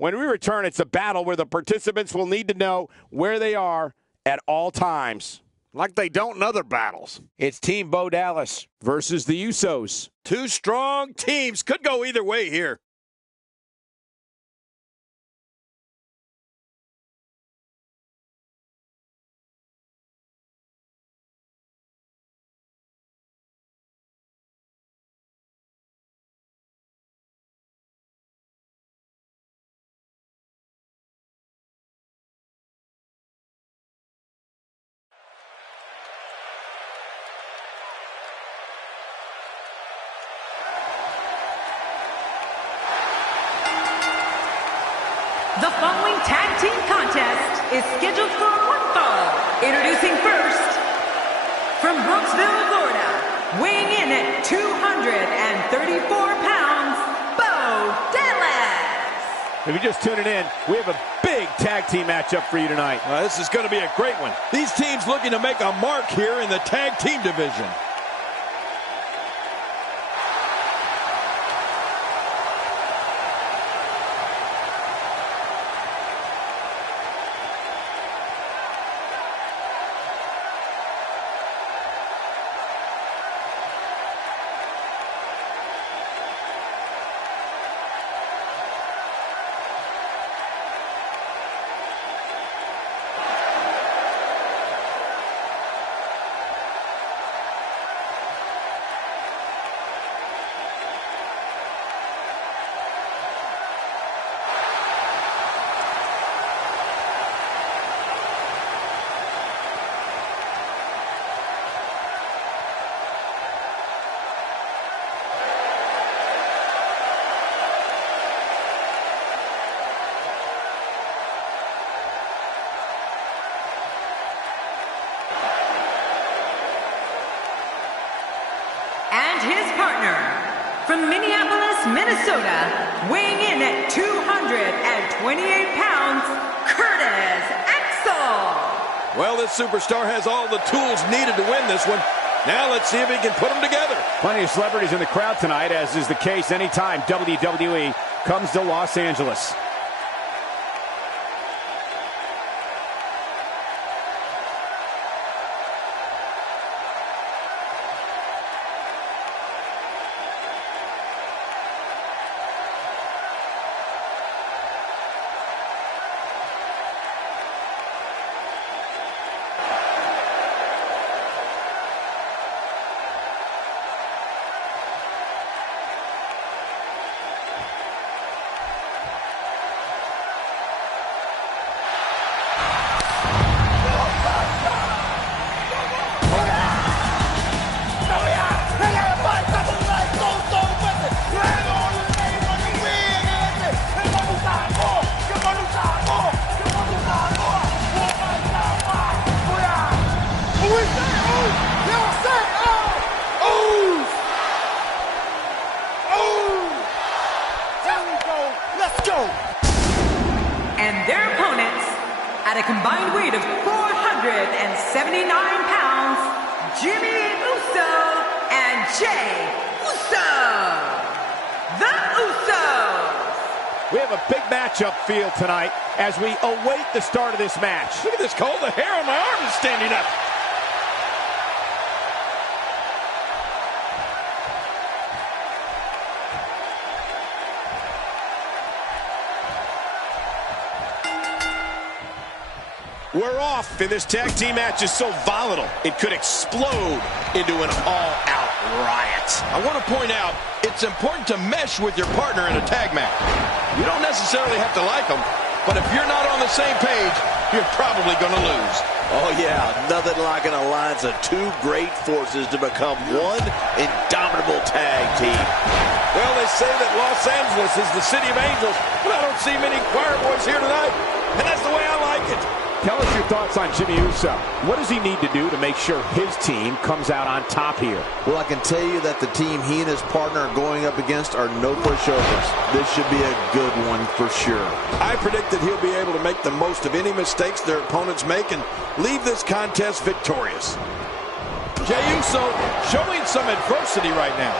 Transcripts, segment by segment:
When we return, it's a battle where the participants will need to know where they are at all times. Like they don't in other battles. It's Team Bo Dallas versus the Usos. Two strong teams. Could go either way here. The following tag team contest is scheduled for one fall. Introducing first, from Brooksville, Florida, weighing in at 234 pounds, Bo Dallas. If you're just tuning in, we have a big tag team matchup for you tonight. This is going to be a great one. These teams looking to make a mark here in the tag team division. And his partner, from Minneapolis, Minnesota, weighing in at 228 pounds, Curtis Axel. Well, this superstar has all the tools needed to win this one. Now let's see if he can put them together. Plenty of celebrities in the crowd tonight, as is the case anytime WWE comes to Los Angeles. And their opponents, at a combined weight of 479 pounds, Jimmy Uso and Jey Uso. The Usos. We have a big matchup field tonight as we await the start of this match. Look at this, Cole. The hair on my arm is standing up. We're off, and this tag team match is so volatile, it could explode into an all-out riot. I want to point out, it's important to mesh with your partner in a tag match. You don't necessarily have to like them, but if you're not on the same page, you're probably going to lose. Oh, yeah, nothing like an alliance of two great forces to become one indomitable tag team. Well, they say that Los Angeles is the city of angels, but I don't see many choir boys here tonight, and that's the way I like it. Tell us your thoughts on Jimmy Uso. What does he need to do to make sure his team comes out on top here? Well, I can tell you that the team he and his partner are going up against are no pushovers. This should be a good one for sure. I predict that he'll be able to make the most of any mistakes their opponents make and leave this contest victorious. Jey Uso showing some adversity right now.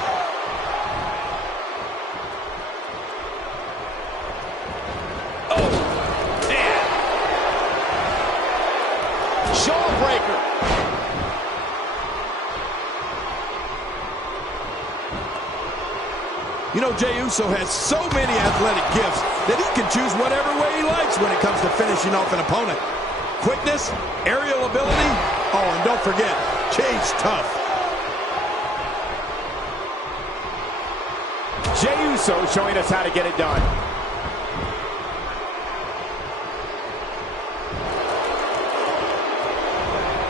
You know, Jey Uso has so many athletic gifts that he can choose whatever way he likes when it comes to finishing off an opponent. Quickness, aerial ability, oh, and don't forget, Jey's tough. Jey Uso showing us how to get it done.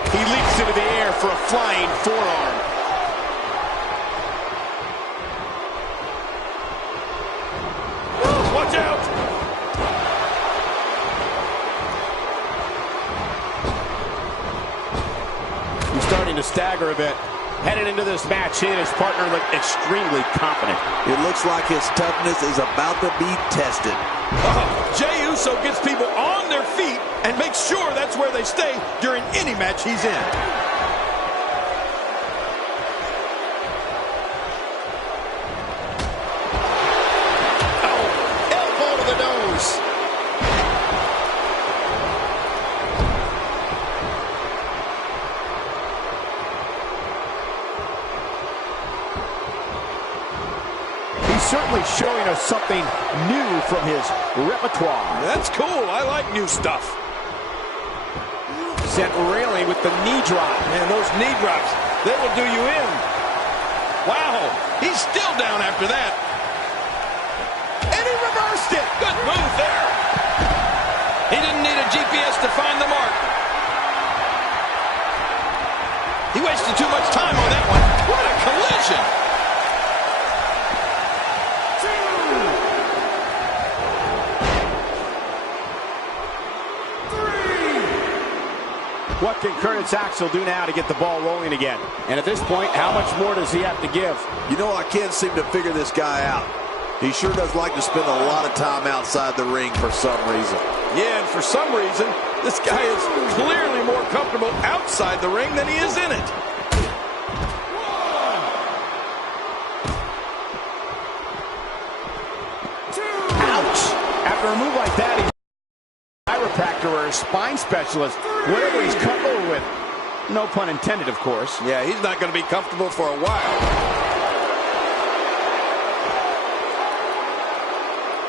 He leaps into the air for a flying forearm. Watch out! He's starting to stagger a bit. Headed into this match, he and his partner look extremely confident. It looks like his toughness is about to be tested. Jey Uso gets people on their feet and makes sure that's where they stay during any match he's in. Certainly showing us something new from his repertoire. That's cool. I like new stuff. Sent railing with the knee drop. Man, those knee drops, they will do you in. Wow, he's still down after that. And he reversed it. Good move there. He didn't need a GPS to find the mark. He wasted too much time on that one. What a collision. What can Curtis Axel do now to get the ball rolling again? And at this point, how much more does he have to give? You know, I can't seem to figure this guy out. He sure does like to spend a lot of time outside the ring for some reason. Yeah, and for some reason, this guy is clearly more comfortable outside the ring than he is in it. Ouch! After a move like that, he's a chiropractor or a spine specialist, whatever he's comfortable with. No pun intended, of course. Yeah, he's not going to be comfortable for a while.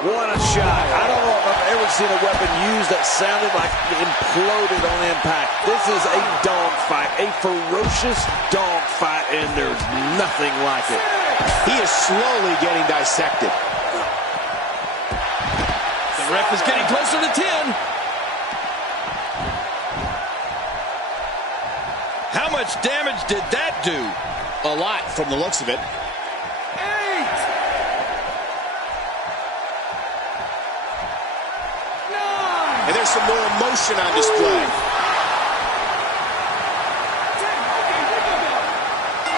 What a shot. I don't know if I've ever seen a weapon used that sounded like it imploded on impact. This is a dogfight, a ferocious dogfight, and there's nothing like it. He is slowly getting dissected. The ref is getting closer to 10. How much damage did that do? A lot from the looks of it. And there's some more emotion on display.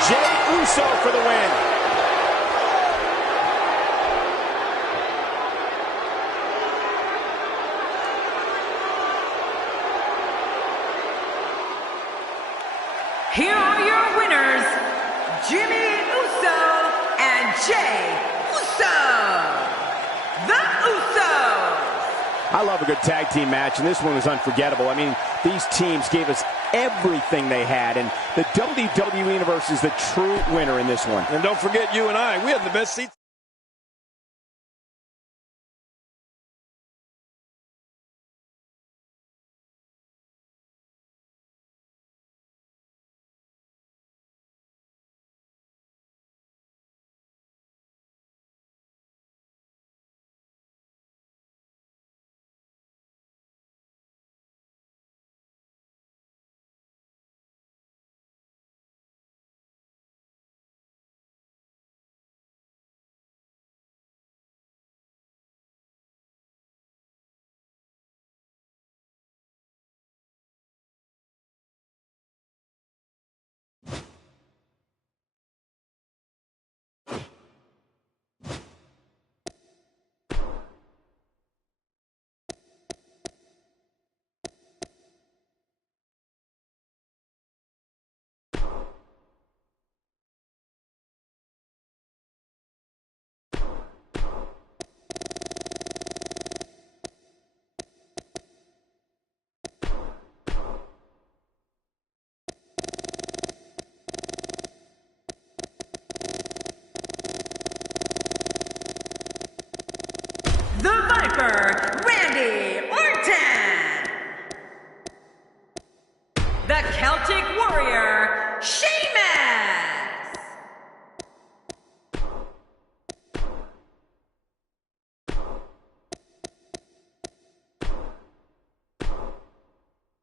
Jey Uso for the win. Here are your winners, Jimmy Uso and Jey Uso. The Usos. I love a good tag team match, and this one was unforgettable. I mean, these teams gave us everything they had, and the WWE Universe is the true winner in this one. And don't forget, you and I, we had the best seats.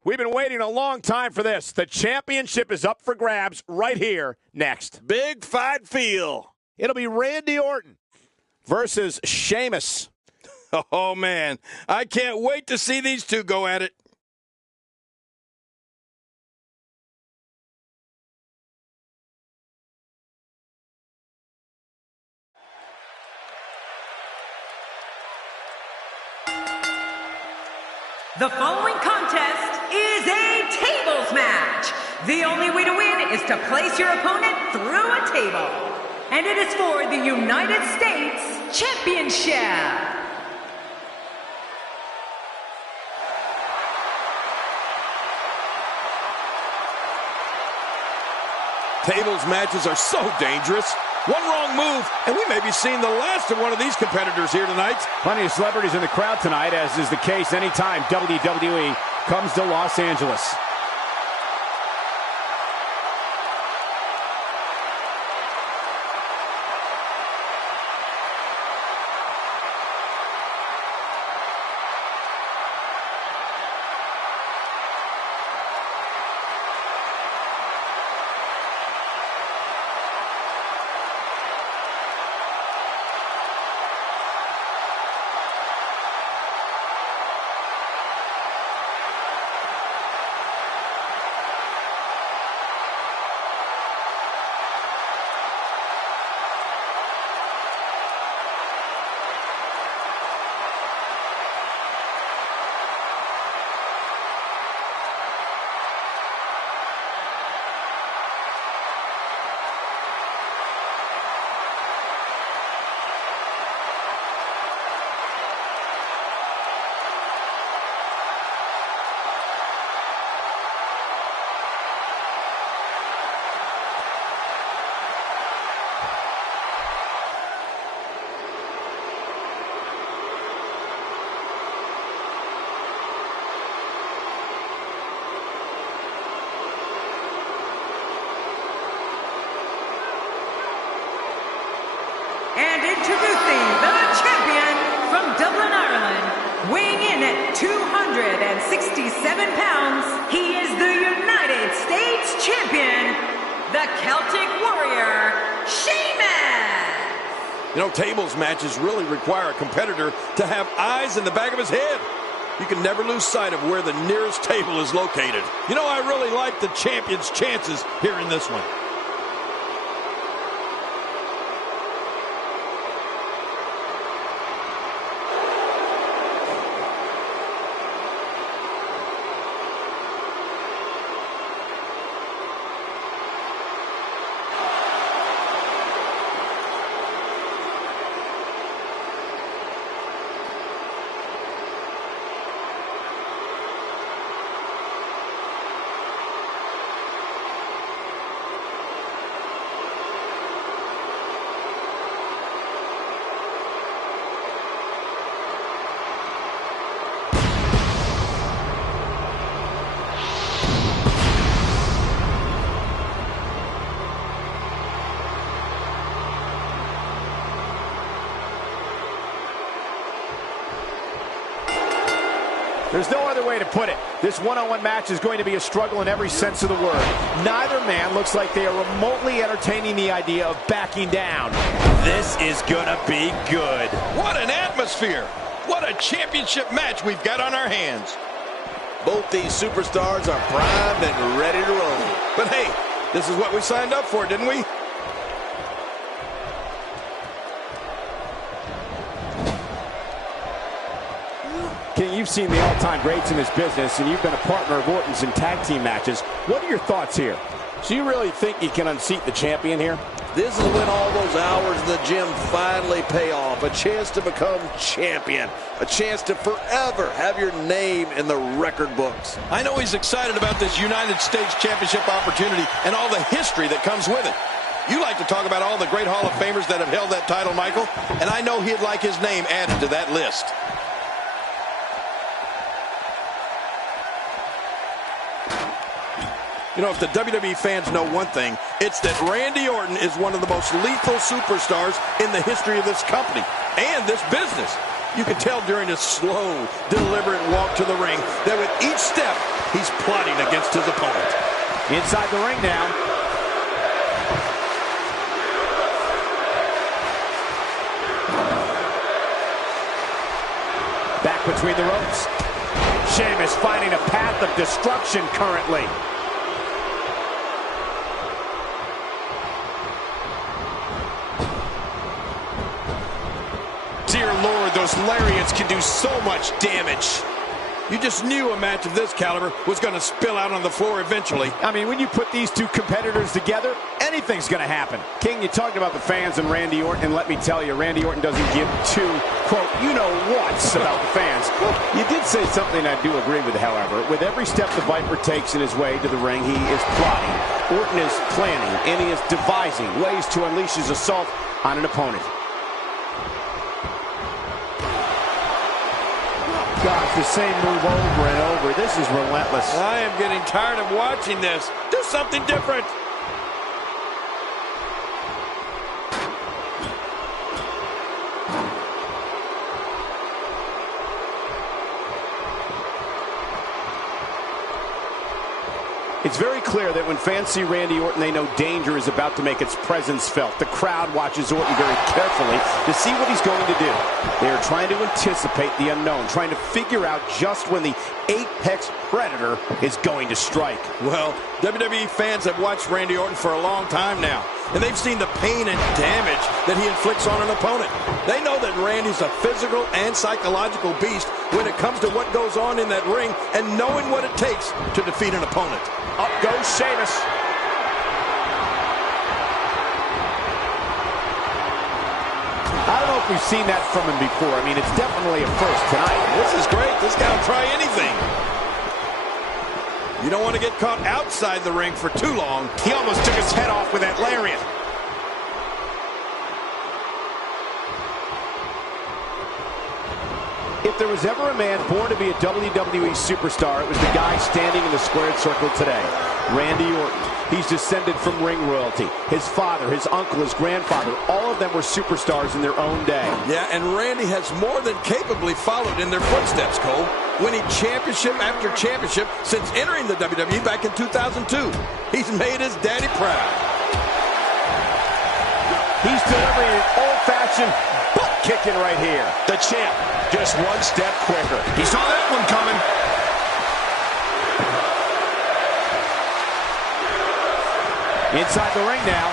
We've been waiting a long time for this. The championship is up for grabs right here next. Big fight feel. It'll be Randy Orton versus Sheamus. Oh, man. I can't wait to see these two go at it. The following contest is a tables match. The only way to win is to place your opponent through a table. And it is for the United States Championship. Tables matches are so dangerous. One wrong move, and we may be seeing the last of one of these competitors here tonight. Plenty of celebrities in the crowd tonight, as is the case anytime WWE comes to Los Angeles. And introducing the champion from Dublin, Ireland, weighing in at 267 pounds, he is the United States champion, the Celtic Warrior, Sheamus! You know, tables matches really require a competitor to have eyes in the back of his head. You can never lose sight of where the nearest table is located. You know, I really like the champion's chances here in this one. There's no other way to put it. This one-on-one match is going to be a struggle in every sense of the word. Neither man looks like they are remotely entertaining the idea of backing down. This is gonna be good. What an atmosphere! What a championship match we've got on our hands. Both these superstars are primed and ready to roll. But hey, this is what we signed up for, didn't we? King, you've seen the all-time greats in this business, and you've been a partner of Orton's in tag team matches. What are your thoughts here? So you really think you can unseat the champion here? This is when all those hours in the gym finally pay off. A chance to become champion. A chance to forever have your name in the record books. I know he's excited about this United States Championship opportunity and all the history that comes with it. You like to talk about all the great Hall of Famers that have held that title, Michael, and I know he'd like his name added to that list. You know, if the WWE fans know one thing, it's that Randy Orton is one of the most lethal superstars in the history of this company and this business. You can tell during his slow, deliberate walk to the ring that with each step, he's plotting against his opponent. Inside the ring now. Back between the ropes. Sheamus finding a path of destruction currently. Dear Lord, those lariats can do so much damage. You just knew a match of this caliber was going to spill out on the floor eventually. I mean, when you put these two competitors together, anything's going to happen. King, you talked about the fans and Randy Orton, and let me tell you, Randy Orton doesn't give two, quote, you-know-whats about the fans. You did say something I do agree with, however. With every step the Viper takes in his way to the ring, he is plotting. Orton is planning, and he is devising ways to unleash his assault on an opponent. Gosh, the same move over and over. This is relentless. I am getting tired of watching this. Do something different. It's very clear that when fans see Randy Orton, they know danger is about to make its presence felt. The crowd watches Orton very carefully to see what he's going to do. They are trying to anticipate the unknown, trying to figure out just when the apex predator is going to strike. Well, WWE fans have watched Randy Orton for a long time now, and they've seen the pain and damage that he inflicts on an opponent. They know that Randy's a physical and psychological beast when it comes to what goes on in that ring and knowing what it takes to defeat an opponent. Up goes Sheamus. I don't know if we've seen that from him before. I mean, it's definitely a first tonight. This is great. This guy will try anything. You don't want to get caught outside the ring for too long. He almost took his head off with that lariat. If there was ever a man born to be a WWE superstar, it was the guy standing in the squared circle today, Randy Orton. He's descended from ring royalty. His father, his uncle, his grandfather, all of them were superstars in their own day. Yeah, and Randy has more than capably followed in their footsteps, Cole, winning championship after championship since entering the WWE back in 2002. He's made his daddy proud. He's delivering an old-fashioned butt kicking right here. The champ, just one step quicker. He saw that one coming. Inside the ring now.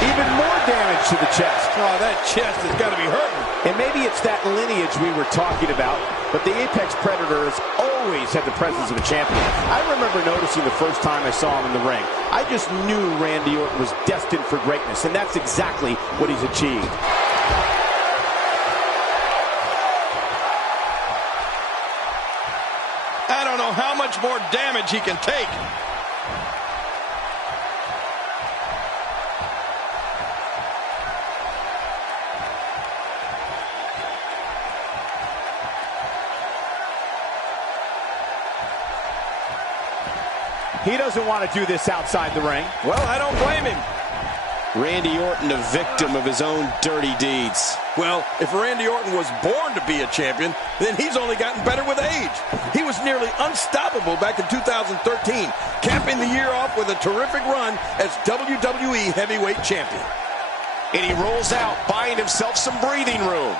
Even more damage to the chest. Oh, that chest has got to be hurting. And maybe it's that lineage we were talking about, but the Apex Predator has always had the presence of a champion. I remember noticing the first time I saw him in the ring. I just knew Randy Orton was destined for greatness, and that's exactly what he's achieved. I don't know how much more damage he can take. He doesn't want to do this outside the ring. Well, I don't blame him. Randy Orton, a victim of his own dirty deeds. Well, if Randy Orton was born to be a champion, then he's only gotten better with age. He was nearly unstoppable back in 2013, capping the year off with a terrific run as WWE Heavyweight Champion. And he rolls out, buying himself some breathing room.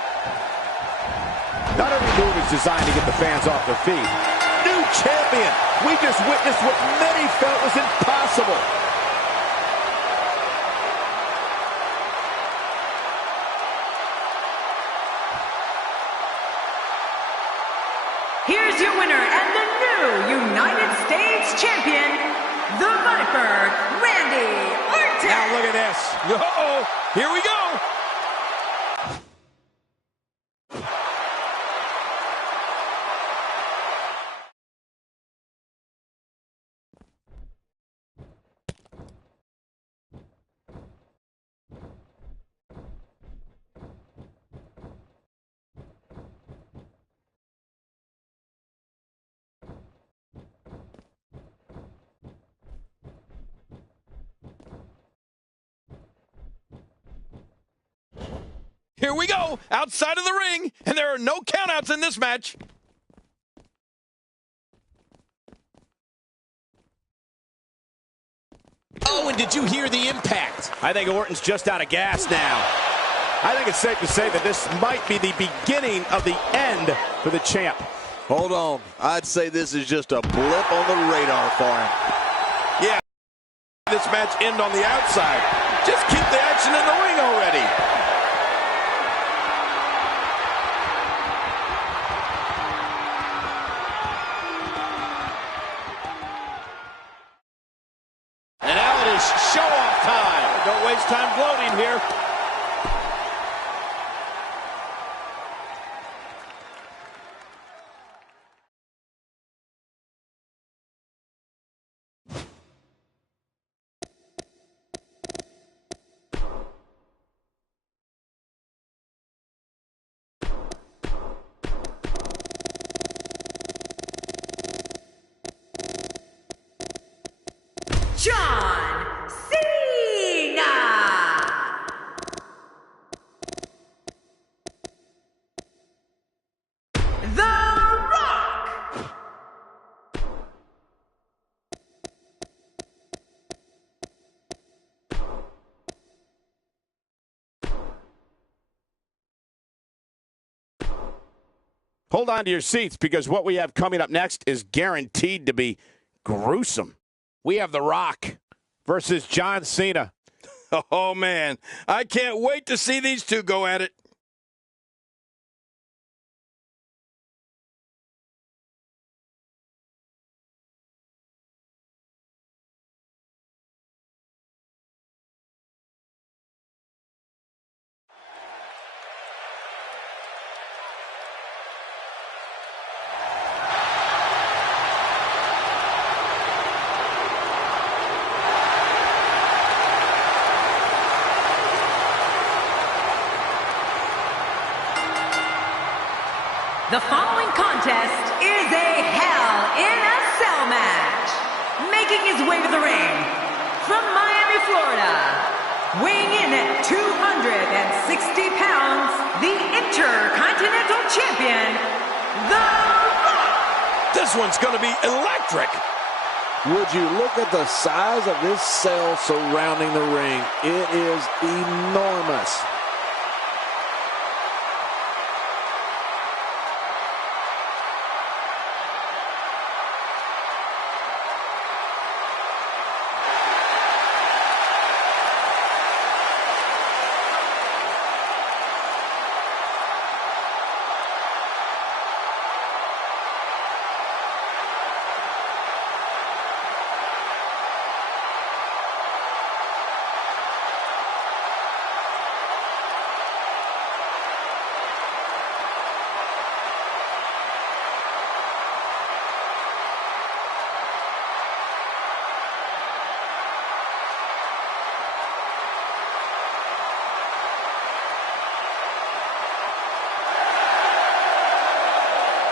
Not every move is designed to get the fans off their feet. New champion! We just witnessed what many felt was impossible. Here's your winner and the new United States Champion, the Viper, Randy Orton. Now look at this. Uh-oh, here we go. Here we go, outside of the ring, and there are no countouts in this match. Oh, and did you hear the impact? I think Orton's just out of gas now. I think it's safe to say that this might be the beginning of the end for the champ. Hold on. I'd say this is just a blip on the radar for him. Yeah, this match end on the outside. Just keep the action in the ring already. And now it is show-off time. Don't waste time gloating here. John Cena! The Rock! Hold on to your seats because what we have coming up next is guaranteed to be gruesome. We have The Rock versus John Cena. Oh, man, I can't wait to see these two go at it. The following contest is a Hell in a Cell match. Making his way to the ring from Miami, Florida, weighing in at 260 pounds, the Intercontinental Champion, The Rock. This one's going to be electric. Would you look at the size of this cell surrounding the ring? It is enormous.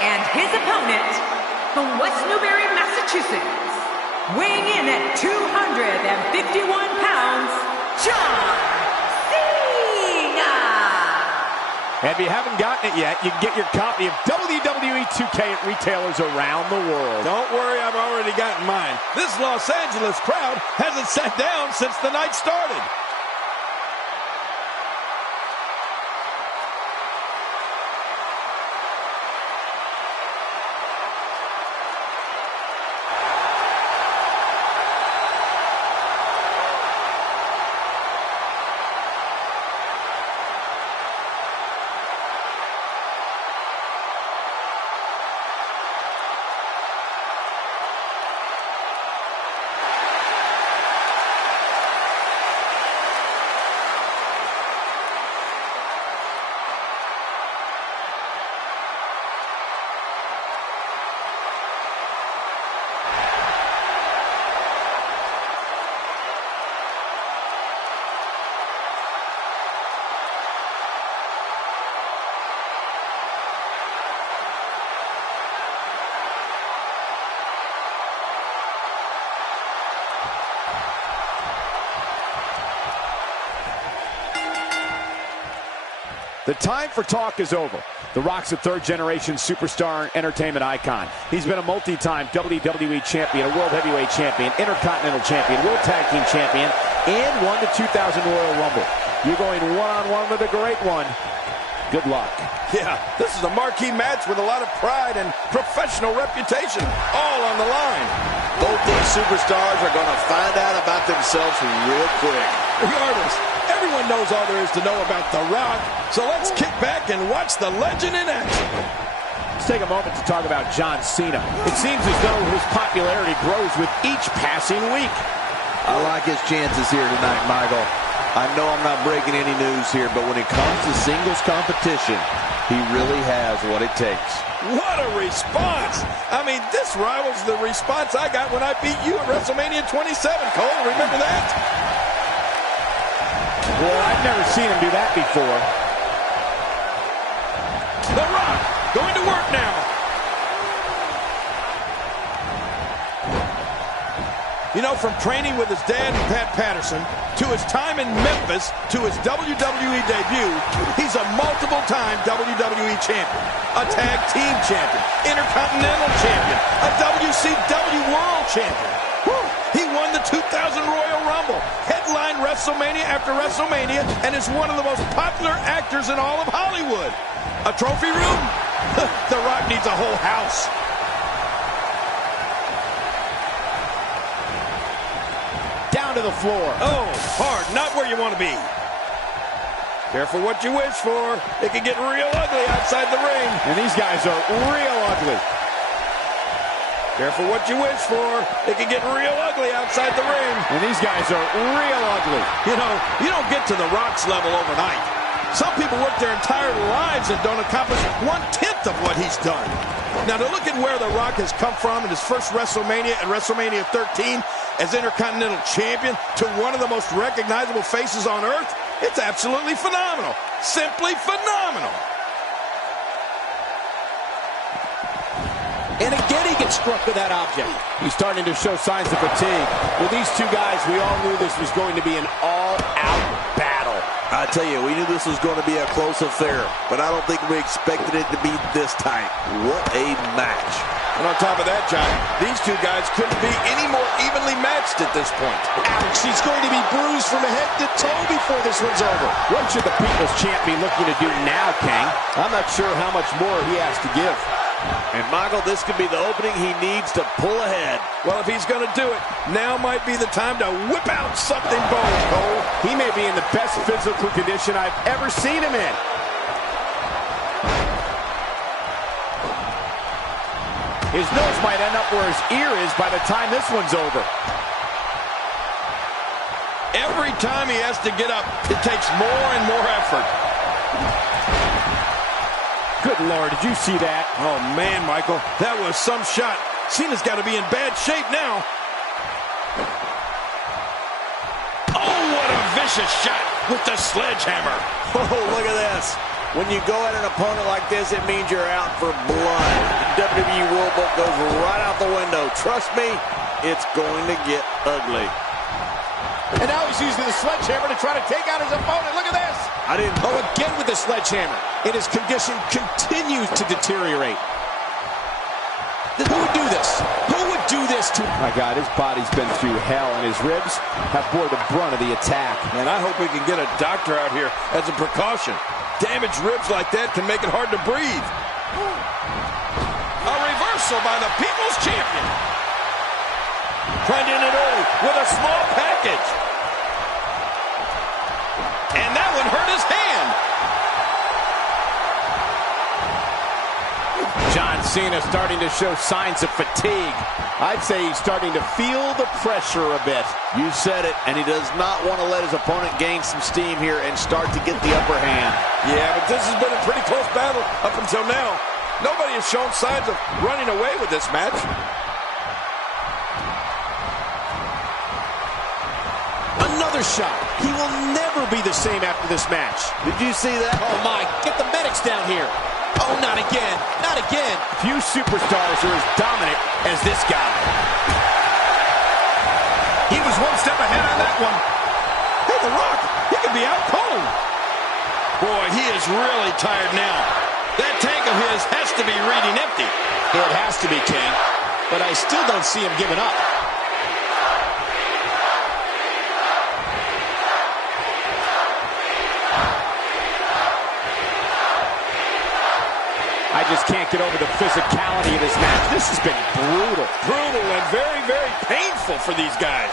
And his opponent, from West Newbury, Massachusetts, weighing in at 251 pounds, John Cena! And if you haven't gotten it yet, you can get your copy of WWE 2K at retailers around the world. Don't worry, I've already gotten mine. This Los Angeles crowd hasn't sat down since the night started. The time for talk is over. The Rock's a third-generation superstar and entertainment icon. He's been a multi-time WWE champion, a World Heavyweight champion, Intercontinental champion, World Tag Team champion, and won the 2000 Royal Rumble. You're going one-on-one with a great one. Good luck. Yeah, this is a marquee match with a lot of pride and professional reputation, all on the line. Both these superstars are going to find out about themselves real quick. Regardless, everyone knows all there is to know about The Rock, so let's kick back and watch the legend in action. Let's take a moment to talk about John Cena. It seems as though his popularity grows with each passing week. I like his chances here tonight, Michael. I know I'm not breaking any news here, but when it comes to singles competition, he really has what it takes. What a response! I mean, this rivals the response I got when I beat you at WrestleMania 27, Cole. Remember that? Well, I've never seen him do that before. The Rock going to work now. You know, from training with his dad and Pat Patterson, to his time in Memphis, to his WWE debut, he's a multiple-time WWE champion, a tag team champion, Intercontinental champion, a WCW World champion. Woo! He won the 2000 Royal Rumble, headlined WrestleMania after WrestleMania, and is one of the most popular actors in all of Hollywood. A trophy room? The Rock needs a whole house. Down to the floor. Oh, hard, not where you want to be. Careful what you wish for. It can get real ugly outside the ring. And these guys are real ugly. Careful what you wish for. It can get real ugly outside the ring. And these guys are real ugly. You know, you don't get to the Rock's level overnight. Some people work their entire lives and don't accomplish 1/10 of what he's done. Now, to look at where The Rock has come from in his first WrestleMania and WrestleMania 13 as Intercontinental Champion to one of the most recognizable faces on earth, it's absolutely phenomenal. Simply phenomenal. And again, he gets struck with that object. He's starting to show signs of fatigue. With these two guys, we all knew this was going to be an all-out battle. I tell you, we knew this was going to be a close affair, but I don't think we expected it to be this tight. What a match. And on top of that, John, these two guys couldn't be any more evenly matched at this point. Ouch, he's going to be bruised from head to toe before this one's over. What should the People's Champ be looking to do now, King? I'm not sure how much more he has to give. And, Michael, this could be the opening he needs to pull ahead. Well, if he's going to do it, now might be the time to whip out something bold, Cole. He may be in the best physical condition I've ever seen him in. His nose might end up where his ear is by the time this one's over. Every time he has to get up, it takes more and more effort. Good Lord, did you see that? Oh, man, Michael, that was some shot. Cena's got to be in bad shape now. Oh, what a vicious shot with the sledgehammer. Oh, look at this. When you go at an opponent like this, it means you're out for blood. The WWE World Book goes right out the window. Trust me, it's going to get ugly. And now he's using the sledgehammer to try to take out his opponent. Look at this. Oh, again with the sledgehammer. And his condition continues to deteriorate. Who would do this? Who would do this to... My God, his body's been through hell, and his ribs have bore the brunt of the attack. And I hope we can get a doctor out here as a precaution. Damaged ribs like that can make it hard to breathe. A reversal by the People's Champion. Trying to end it early with a small package. And that one hurt his hand. John Cena starting to show signs of fatigue. I'd say he's starting to feel the pressure a bit. You said it, and he does not want to let his opponent gain some steam here and start to get the upper hand. Yeah, but this has been a pretty close battle up until now. Nobody has shown signs of running away with this match. Another shot. He will never be the same after this match. Did you see that? Oh, my. Get the medics down here. Oh, not again. Not again. Few superstars are as dominant as this guy. He was one step ahead on that one. Hey, The Rock, he could be out cold. Boy, he is really tired now. That tank of his has to be reading empty. It has to be, King. But I still don't see him giving up. I just can't get over the physicality of this match. This has been brutal. Brutal and very, very painful for these guys.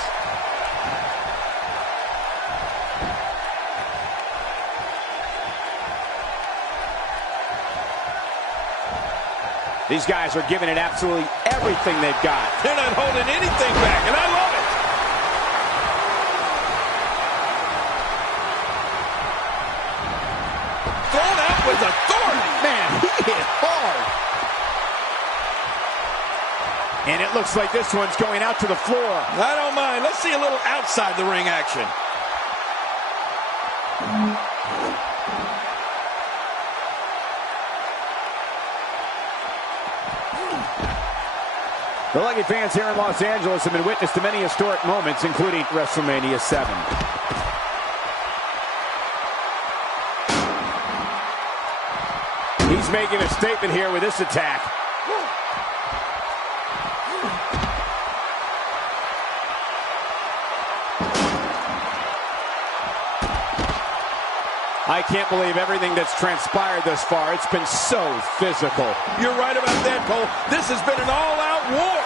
These guys are giving it absolutely everything they've got. They're not holding anything back, and I love it. Thrown out with authority. Man, he hit hard. And it looks like this one's going out to the floor. I don't mind. Let's see a little outside the ring action. The Lucky fans here in Los Angeles have been witness to many historic moments, including WrestleMania 7. He's making a statement here with this attack. I can't believe everything that's transpired thus far. It's been so physical. You're right about that, Cole. This has been an all-out war.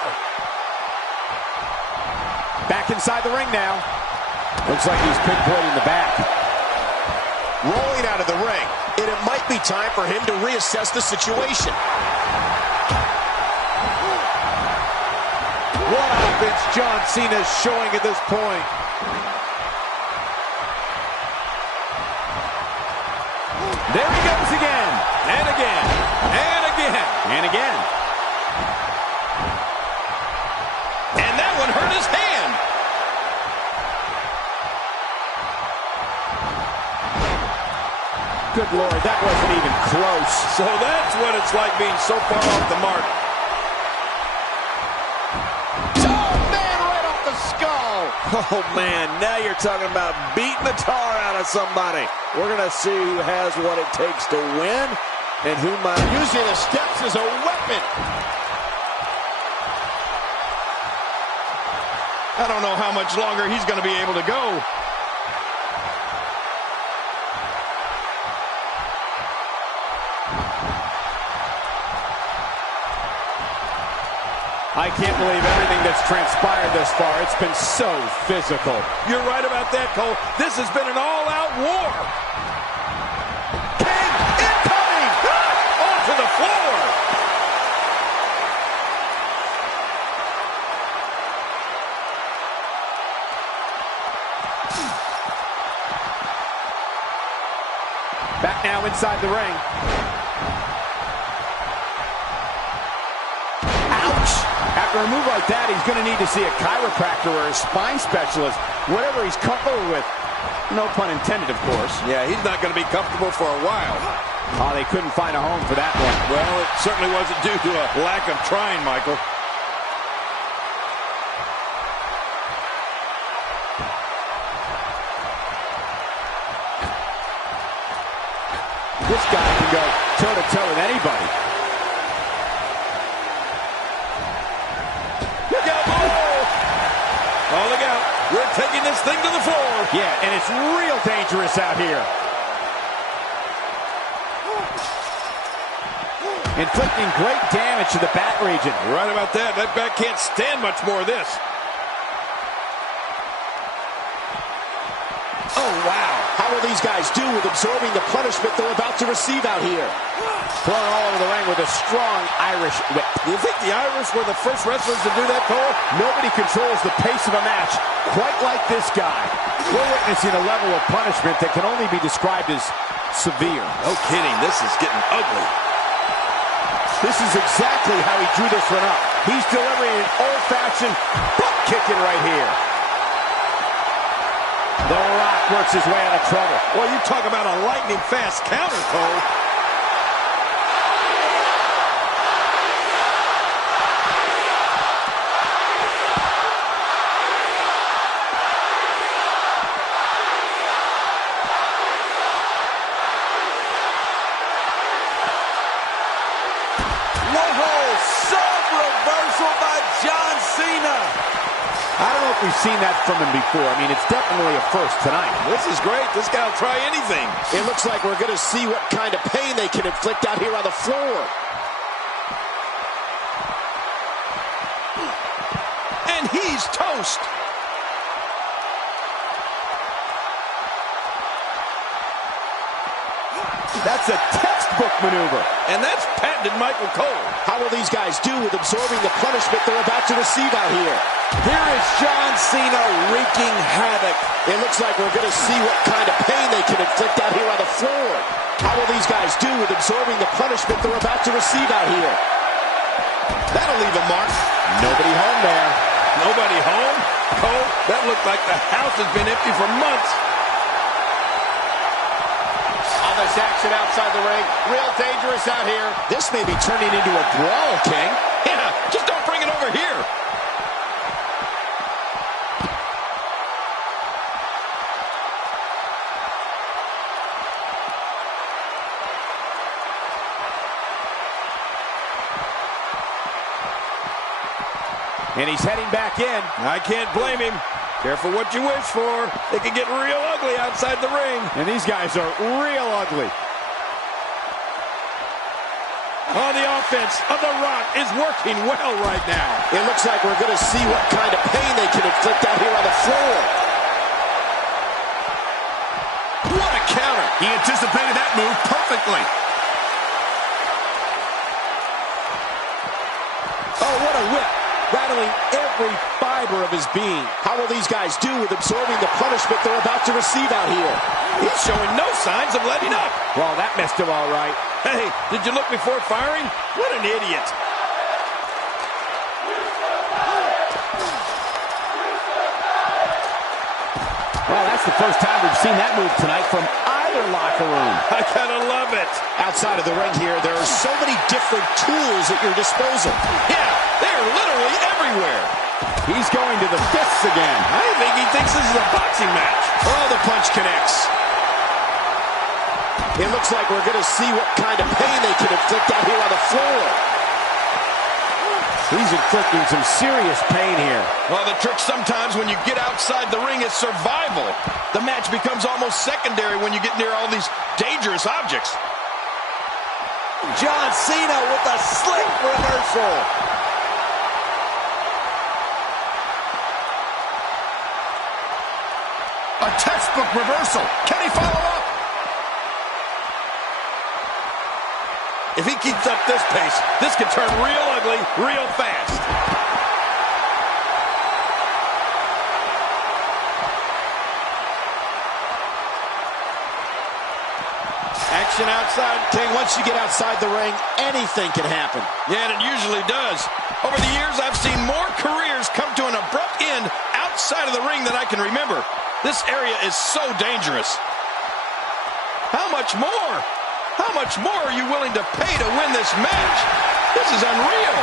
Back inside the ring now. Looks like he's pinpointing the back. Rolling out of the ring. And it might be time for him to reassess the situation. What offense John Cena is showing at this point. There he goes again. And again. And again. And again. And that one hurt his hand. Good Lord, that wasn't even close. So that's what it's like being so far off the mark. Oh, man, right off the skull. Oh, man, now you're talking about beating the tar out of somebody. We're going to see who has what it takes to win and who might Using the steps as a weapon. I don't know how much longer he's going to be able to go. I can't believe everything that's transpired thus far. It's been so physical. You're right about that, Cole. This has been an all-out war. King incoming! Onto the floor. Back now inside the ring. After a move like that, he's going to need to see a chiropractor or a spine specialist, whatever he's comfortable with. No pun intended, of course. Yeah, he's not going to be comfortable for a while. Oh, they couldn't find a home for that one. Well, it certainly wasn't due to a lack of trying, Michael. This guy can go toe-to-toe with anybody. Oh, look out. We're taking this thing to the floor. Yeah, and it's real dangerous out here. Inflicting great damage to the back region. You're right about that. That back can't stand much more of this. Oh, wow. How will these guys do with absorbing the punishment they're about to receive out here? Thrown all over the ring with a strong Irish whip. You think the Irish were the first wrestlers to do that, Cole? Nobody controls the pace of a match quite like this guy. We're witnessing a level of punishment that can only be described as severe. No kidding. This is getting ugly. This is exactly how he drew this one up. He's delivering an old-fashioned butt kicking right here. The Rock works his way out of trouble. Well, you talk about a lightning-fast counter, Cole. reversal by John Cena. I don't know if we've seen that from him before. I mean, it's definitely a first tonight. This is great. This guy will try anything. It looks like we're going to see what kind of pain they can inflict out here on the floor. And he's toast. That's a textbook maneuver. And that's patented Michael Cole. How will these guys do with absorbing the punishment they're about to receive out here? Here is John Cena wreaking havoc. It looks like we're going to see what kind of pain they can inflict out here on the floor. How will these guys do with absorbing the punishment they're about to receive out here? That'll leave a mark. Nobody home there. Nobody home? Cole, that looked like the house has been empty for months. This action outside the ring, real dangerous out here. This may be turning into a brawl, King. Yeah, just don't bring it over here. And he's heading back in. I can't blame him. Careful what you wish for. It can get real ugly outside the ring. And these guys are real ugly. Oh, the offense of The Rock is working well right now. It looks like we're going to see what kind of pain they can inflict out here on the floor. What a counter. He anticipated that move perfectly. Oh, what a whip. Rattling every fiber of his being. How will these guys do with absorbing the punishment they're about to receive out here? He's showing no signs of letting up. Well, that messed him all right. Hey, did you look before firing? What an idiot. Well, that's the first time we've seen that move tonight from either locker room. I gotta love it. Outside of the ring here, there are so many different tools at your disposal. Yeah, they are literally everywhere. He's going to the fists again. I think he thinks this is a boxing match. Oh, the punch connects. It looks like we're going to see what kind of pain they can inflict out here on the floor. He's inflicting some serious pain here. Well, the trick sometimes when you get outside the ring is survival. The match becomes almost secondary when you get near all these dangerous objects. John Cena with a slick reversal. A textbook reversal. Can he follow up? If he keeps up this pace, this could turn real ugly real fast. Action outside. King, once you get outside the ring, anything can happen. Yeah, and it usually does. Over the years, I've seen more careers come to an abrupt end outside of the ring than I can remember. This area is so dangerous. How much more? How much more are you willing to pay to win this match? This is unreal.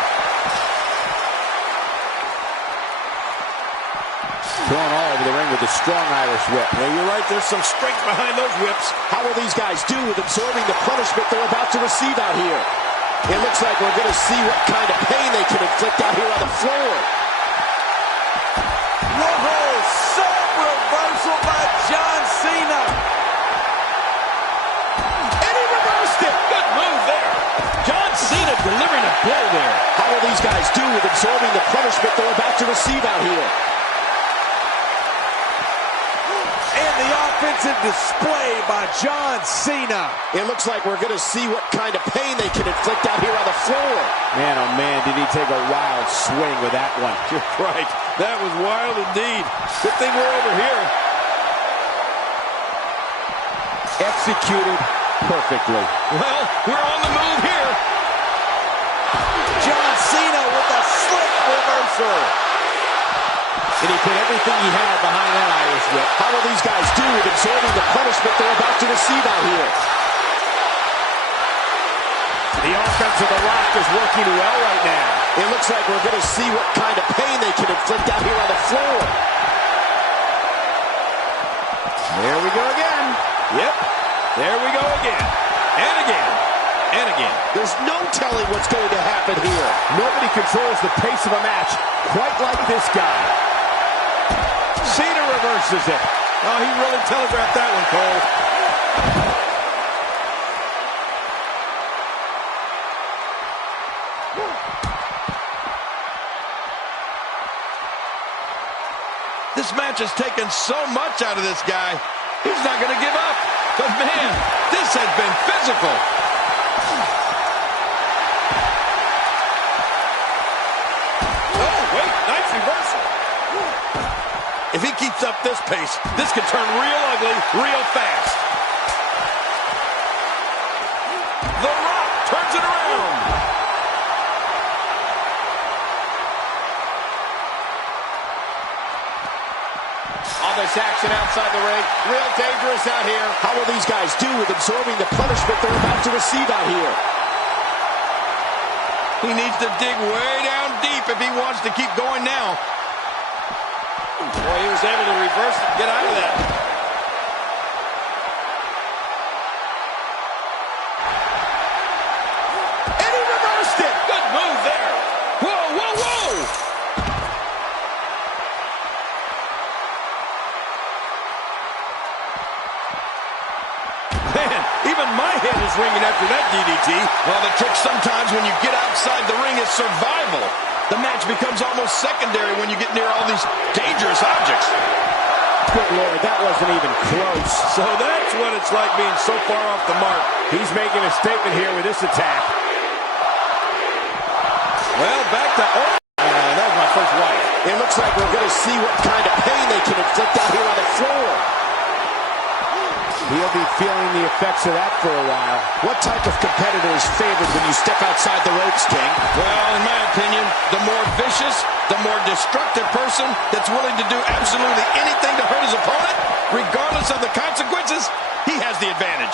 Going all over the ring with a strong Irish whip. Yeah, you're right. There's some strength behind those whips. How will these guys do with absorbing the punishment they're about to receive out here? It looks like we're going to see what kind of pain they can inflict out here on the floor. Whoa, sub reversal by John Cena. And he reversed it. Good move there. John Cena delivering a blow there. How will these guys do with absorbing the punishment they're about to receive out here? And the offensive display by John Cena. It looks like we're going to see what kind of pain they can inflict out here on the floor. Man, oh man, did he take a wild swing with that one. You're right. That was wild indeed. Good thing we're over here. Executed perfectly. Well, we're on the move here. John Cena with a slick reversal. And he put everything he had behind that Irish whip. How will these guys do with absorbing the punishment they're about to receive out here? The offense of The Rock is working well right now. It looks like we're going to see what kind of pain they can inflict out here on the floor. There we go again. Yep. There we go again. And again. And again. in. There's no telling what's going to happen here. Nobody controls the pace of a match quite like this guy. Cena reverses it. Oh, he really telegraphed that one, Cole. This match has taken so much out of this guy. He's not going to give up. But, man, this has been physical. Oh, wait, nice reversal. If he keeps up this pace, this could turn real ugly real fast. The Rock turns it around. All this action outside the ring. Real dangerous out here. How will these guys do with absorbing the punishment they're about to receive out here? He needs to dig way down deep if he wants to keep going now. Boy, he was able to reverse it and get out of that. And he reversed it. Good move there. Whoa, whoa, whoa. Man, even my head is ringing after that DDT. Well, the trick sometimes when you get outside the ring is survival. The match becomes almost secondary when you get near all these dangerous objects. Good Lord, that wasn't even close. So that's what it's like being so far off the mark. He's making a statement here with this attack. Well, back to... Oh, that was my first wife. It looks like we're going to see what kind of pain they can inflict out here on the floor. He'll be feeling the effects of that for a while. What type of competitor is favored when you step outside the ropes, King? Well, in my opinion, the more vicious, the more destructive person that's willing to do absolutely anything to hurt his opponent, regardless of the consequences, he has the advantage.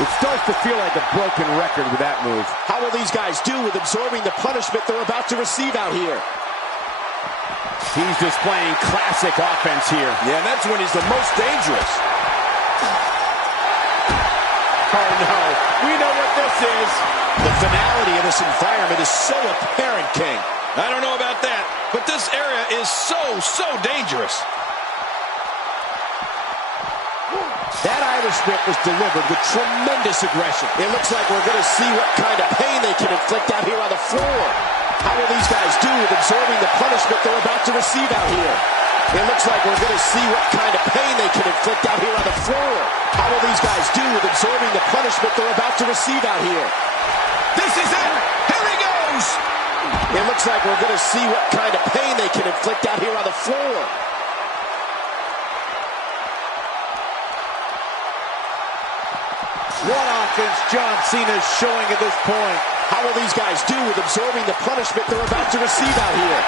It starts to feel like a broken record with that move. How will these guys do with absorbing the punishment they're about to receive out here? He's displaying classic offense here. Yeah, and that's when he's the most dangerous. Oh, no. We know what this is. The finality of this environment is so apparent, King. I don't know about that, but this area is so dangerous. That Irish whip was delivered with tremendous aggression. It looks like we're going to see what kind of pain they can inflict out here on the floor. How will these guys do with absorbing the punishment they're about to receive out here? It looks like we're going to see what kind of pain they can inflict out here on the floor. How will these guys do with absorbing the punishment they're about to receive out here? This is it. Here he goes. It looks like we're going to see what kind of pain they can inflict out here on the floor. What offense John Cena is showing at this point. How will these guys do with absorbing the punishment they're about to receive out here?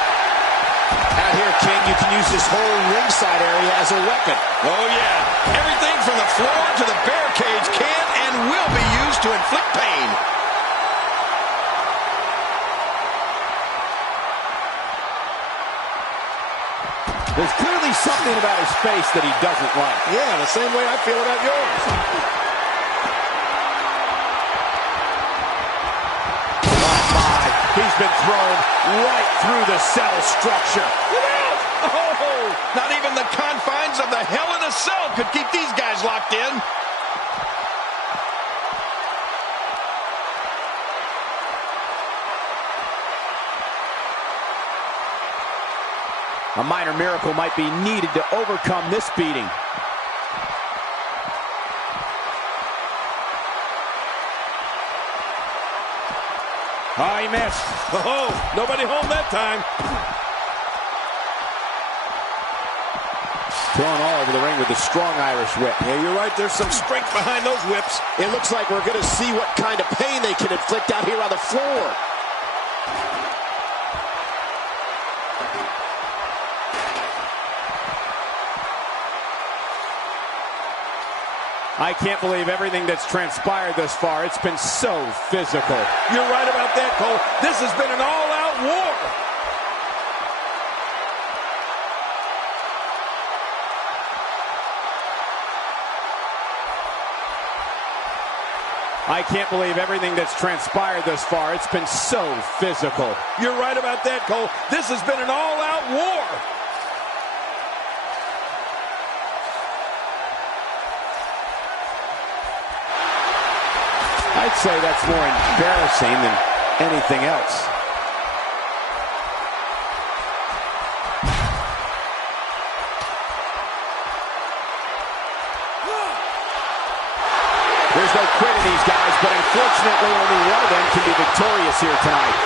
Out here, King, you can use this whole ringside area as a weapon. Oh, yeah. Everything from the floor to the barricades can and will be used to inflict pain. There's clearly something about his face that he doesn't like. Yeah, the same way I feel about yours. He's been thrown right through the cell structure. Oh, not even the confines of the Hell in a Cell could keep these guys locked in. A minor miracle might be needed to overcome this beating. Oh, he missed. Oh, nobody home that time. Thrown all over the ring with a strong Irish whip. Yeah, you're right. There's some strength behind those whips. It looks like we're going to see what kind of pain they can inflict out here on the floor. I can't believe everything that's transpired thus far. It's been so physical. You're right about that, Cole. This has been an all-out war. I can't believe everything that's transpired thus far. It's been so physical. You're right about that, Cole. This has been an all-out war. I'd say that's more embarrassing than anything else. There's no quit in these guys, but unfortunately only one of them can be victorious here tonight.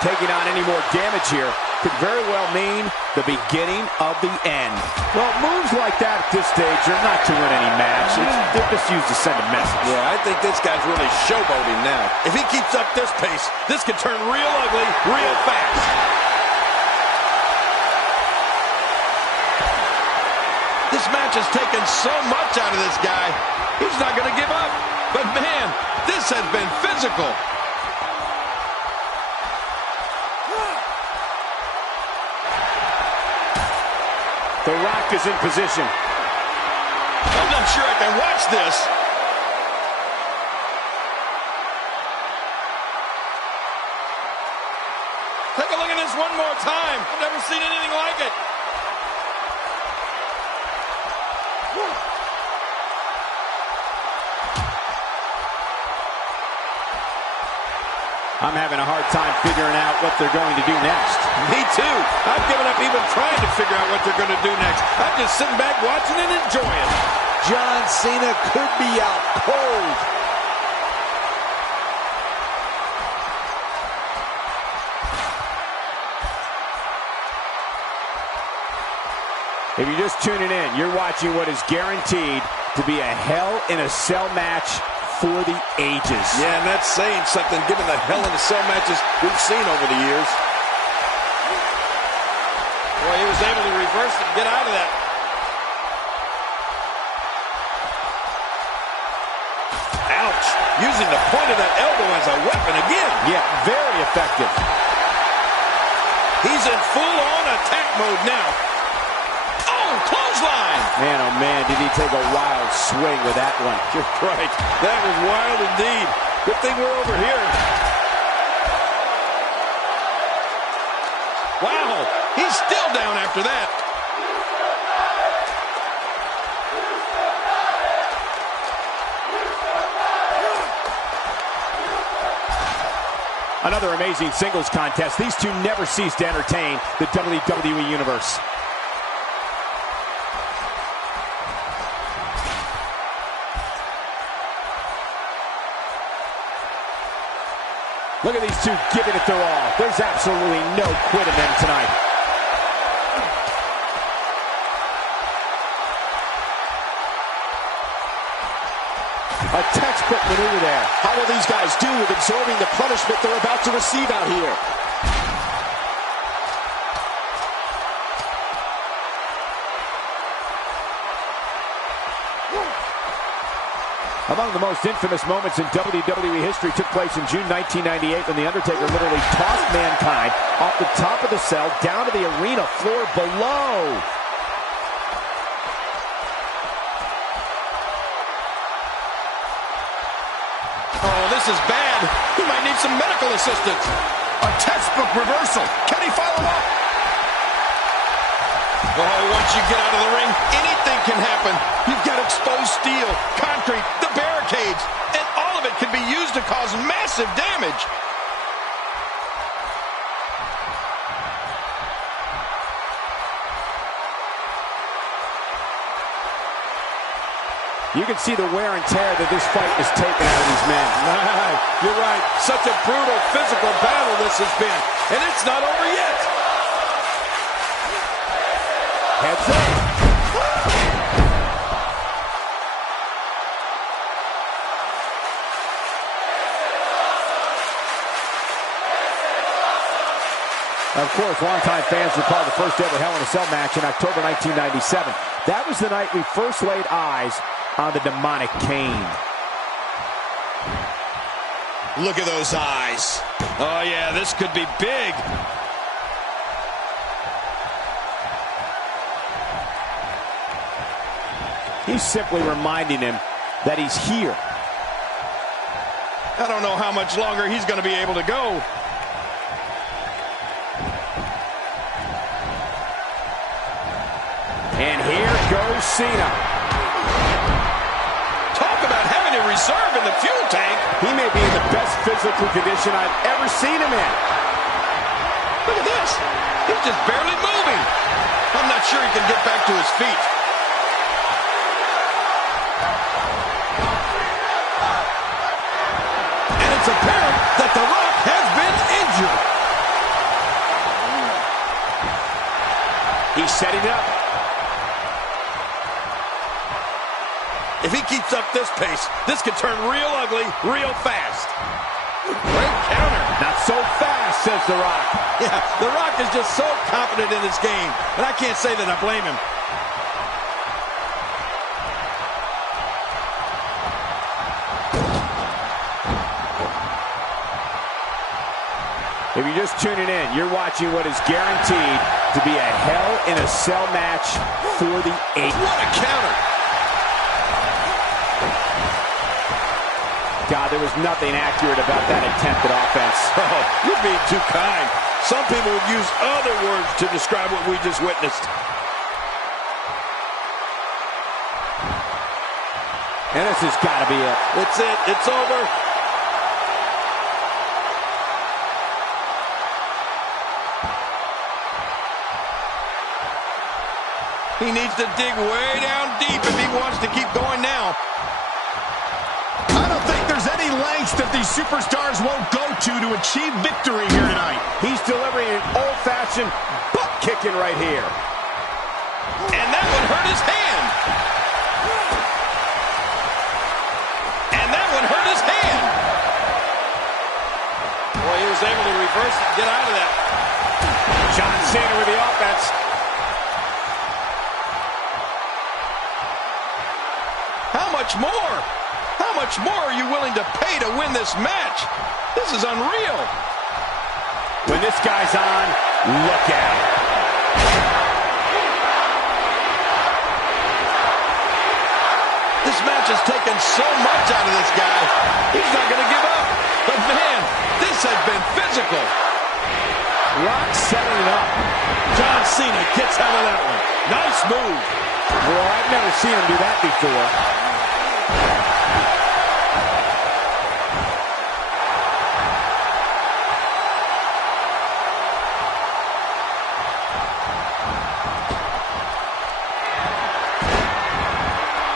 Taking on any more damage here could very well mean the beginning of the end. Well, moves like that at this stage are not to win any match. They're just used to send a message. Yeah, I think this guy's really showboating now. If he keeps up this pace, this could turn real ugly real fast. This match has taken so much out of this guy. He's not going to give up. But man, this has been physical. The Rock is in position. I'm not sure I can watch this. Take a look at this one more time. I've never seen anything like it. I'm having a hard time figuring out what they're going to do next. Me too. I've given up even trying to figure out what they're going to do next. I'm just sitting back watching and enjoying. John Cena could be out cold. If you're just tuning in, you're watching what is guaranteed to be a Hell in a Cell match for the ages. Yeah, and that's saying something given the Hell in a Cell matches we've seen over the years. Boy, he was able to reverse it and get out of that. Ouch. Using the point of that elbow as a weapon again. Yeah, very effective. He's in full-on attack mode now. Oh, clothesline. Man, oh man, did he take a wild swing with that one. You're right. That was wild indeed. Good thing we're over here. Wow, he's still down after that. Another amazing singles contest. These two never cease to entertain the WWE Universe. Look at these two giving it their all. There's absolutely no quit in them tonight. A textbook maneuver there. How will these guys do with absorbing the punishment they're about to receive out here? Among the most infamous moments in WWE history took place in June 1998 when The Undertaker literally tossed Mankind off the top of the cell down to the arena floor below. Oh, this is bad. He might need some medical assistance. A textbook reversal. Can he follow up? Oh, once you get out of the ring, anything can happen. You've got exposed steel, concrete, the barricades, and all of it can be used to cause massive damage. You can see the wear and tear that this fight is taking out of these men. You're right. Such a brutal physical battle this has been. And it's not over yet. Heads up. Of course, longtime fans recall the first ever Hell in a Cell match in October 1997. That was the night we first laid eyes on the demonic Kane. Look at those eyes. Oh, yeah, this could be big. He's simply reminding him that he's here. I don't know how much longer he's going to be able to go. And here goes Cena. Talk about having a reserve in the fuel tank. He may be in the best physical condition I've ever seen him in. Look at this. He's just barely moving. I'm not sure he can get back to his feet. And it's apparent that The Rock has been injured. He's setting up. If he keeps up this pace, this could turn real ugly real fast. Great counter. Not so fast, says The Rock. Yeah, The Rock is just so confident in his game, and I can't say that I blame him. If you're just tuning in, you're watching what is guaranteed to be a Hell in a Cell match for the 8th. What a counter. God, there was nothing accurate about that attempted offense. Oh, you're being too kind. Some people would use other words to describe what we just witnessed. And this has got to be it. It's it. It's over. He needs to dig way down deep if he wants to keep going now. I don't think there's any lengths that these superstars won't go to achieve victory here tonight. He's delivering an old-fashioned butt kicking right here. And that one hurt his hand. And that one hurt his hand. Boy, he was able to reverse it and get out of that. John Cena with the offense. How much more? How much more are you willing to pay to win this match? This is unreal. When this guy's on, look out. This match has taken so much out of this guy. He's not going to give up. But man, this has been physical. Rock setting it up. John Cena gets out of that one. Nice move. Well, I've never seen him do that before.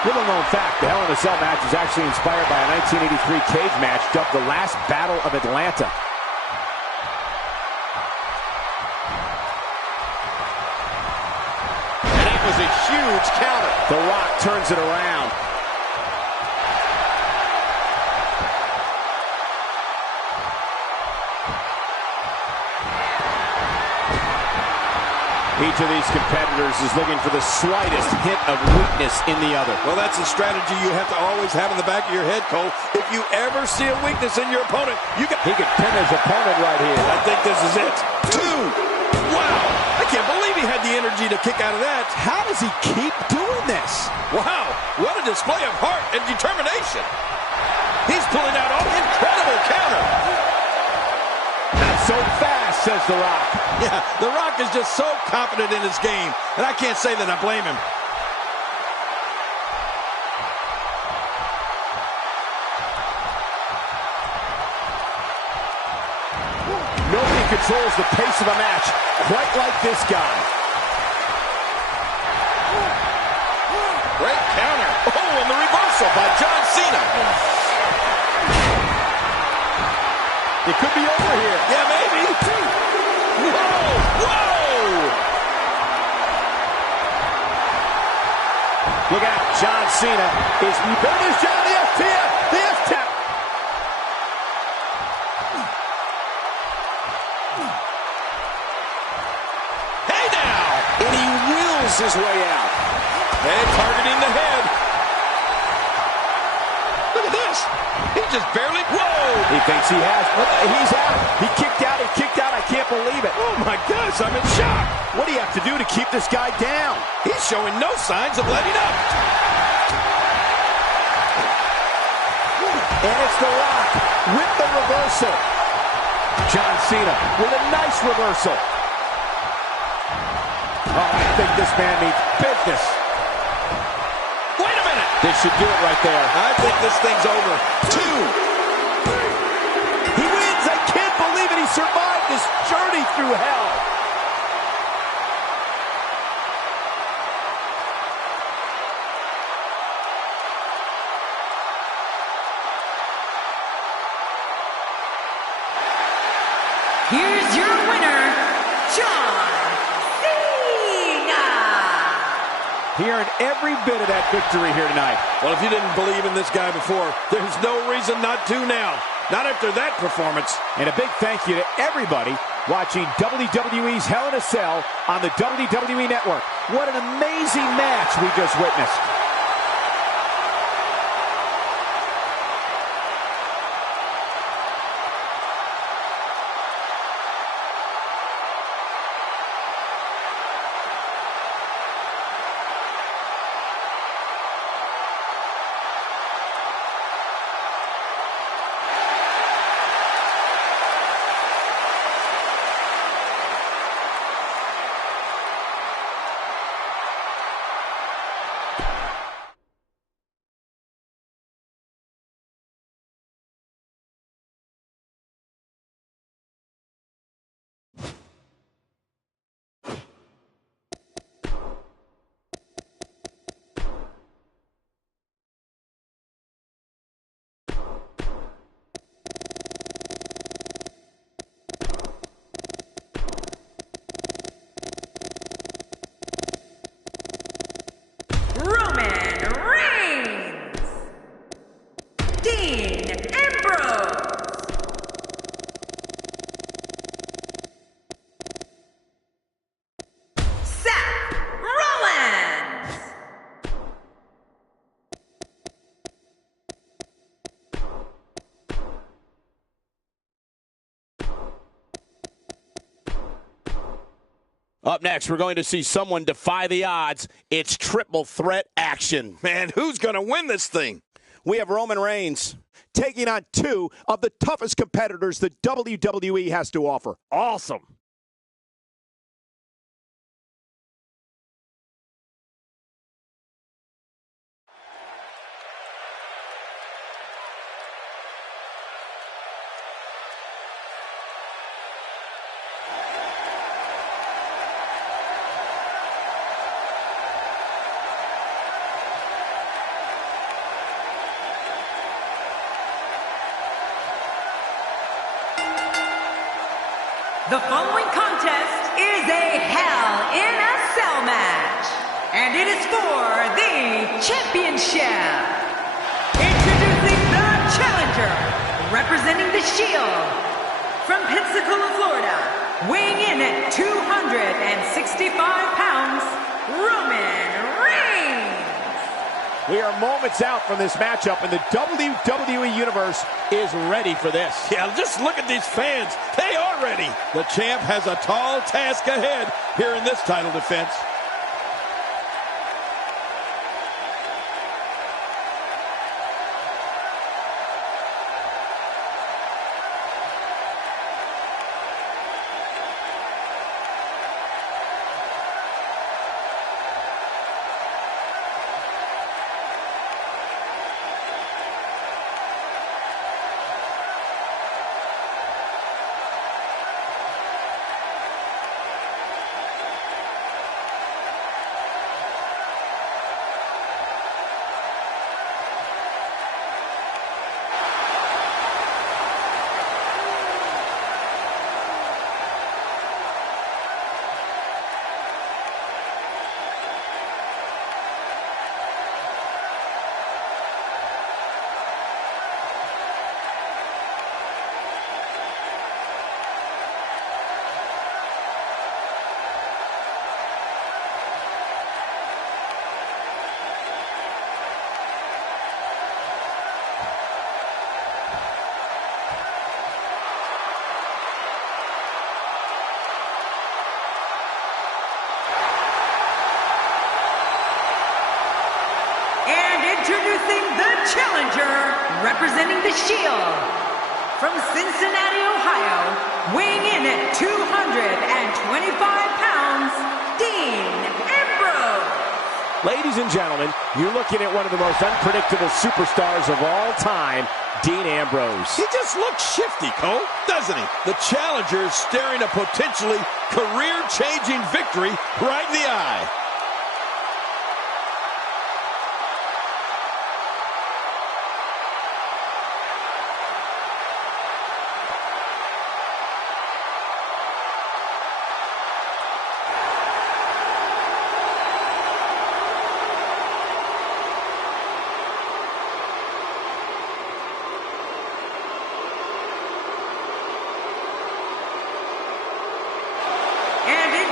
Little known fact, the Hell in a Cell match is actually inspired by a 1983 cage match dubbed the Last Battle of Atlanta. And that was a huge counter. The Rock turns it around. Each of these competitors is looking for the slightest hint of weakness in the other. Well, that's a strategy you have to always have in the back of your head, Cole. If you ever see a weakness in your opponent, He could pin his opponent right here. I think this is it. 2. Wow. I can't believe he had the energy to kick out of that. How does he keep doing this? Wow. What a display of heart and determination. He's pulling out an incredible counter. Not so fast, says The Rock. Yeah, The Rock is just so confident in his game, and I can't say that I blame him. Nobody controls the pace of a match quite like this guy. Great counter. Oh, and the reversal by John Cena. It could be over here. Yeah, maybe. Whoa! Whoa! Look out, John Cena is... There it is, John, the FTF! The FTF! Hey now! And he wills his way out. Hey, targeting the head. Look at this. He's just barely... Whoa! He thinks he has... He's out. He kicked out. He kicked out. I can't believe it. Oh, my gosh, I'm in shock. What do you have to do to keep this guy down? He's showing no signs of letting up. And it's The Rock with the reversal. John Cena with a nice reversal. Oh, I think this man means business. Wait a minute. This should do it right there. I think this thing's over. 2. He wins. I can't believe it. He survived this journey through hell. Here's your winner, John Cena. Hearing every bit of that victory here tonight. Well, if you didn't believe in this guy before, there's no reason not to now. Not after that performance. And a big thank you to everybody watching WWE's Hell in a Cell on the WWE Network. What an amazing match we just witnessed. Up next, we're going to see someone defy the odds. It's triple threat action. Man, who's going to win this thing? We have Roman Reigns taking on 2 of the toughest competitors the WWE has to offer. Awesome. The following contest is a Hell in a Cell match, and it is for the championship. Introducing the challenger, representing the Shield, from Pensacola, Florida, weighing in at 265 pounds, Roman Reigns. We are moments out from this matchup, and the WWE Universe is ready for this. Yeah, just look at these fans. They are ready. The champ has a tall task ahead here in this title defense. Introducing the challenger, representing the Shield. From Cincinnati, Ohio, weighing in at 225 pounds, Dean Ambrose. Ladies and gentlemen, you're looking at one of the most unpredictable superstars of all time, Dean Ambrose. He just looks shifty, Cole, doesn't he? The challenger is staring a potentially career-changing victory right in the eye.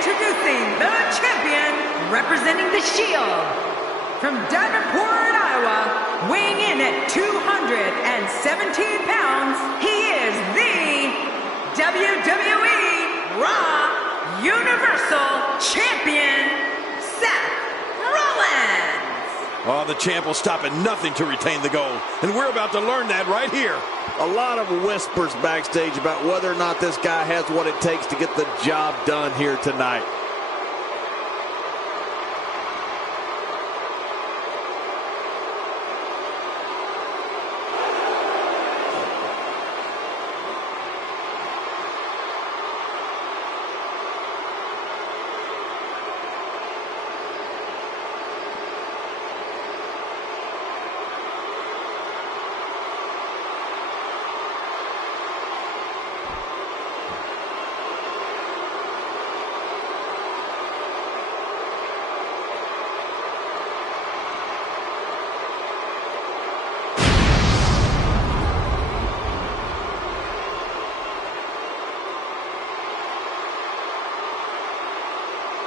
Introducing the champion, representing the Shield. From Davenport, Iowa, weighing in at 217 pounds, he is the WWE Raw Universal Champion, Seth Rollins. Oh, the champ will stop at nothing to retain the gold. And we're about to learn that right here. A lot of whispers backstage about whether or not this guy has what it takes to get the job done here tonight.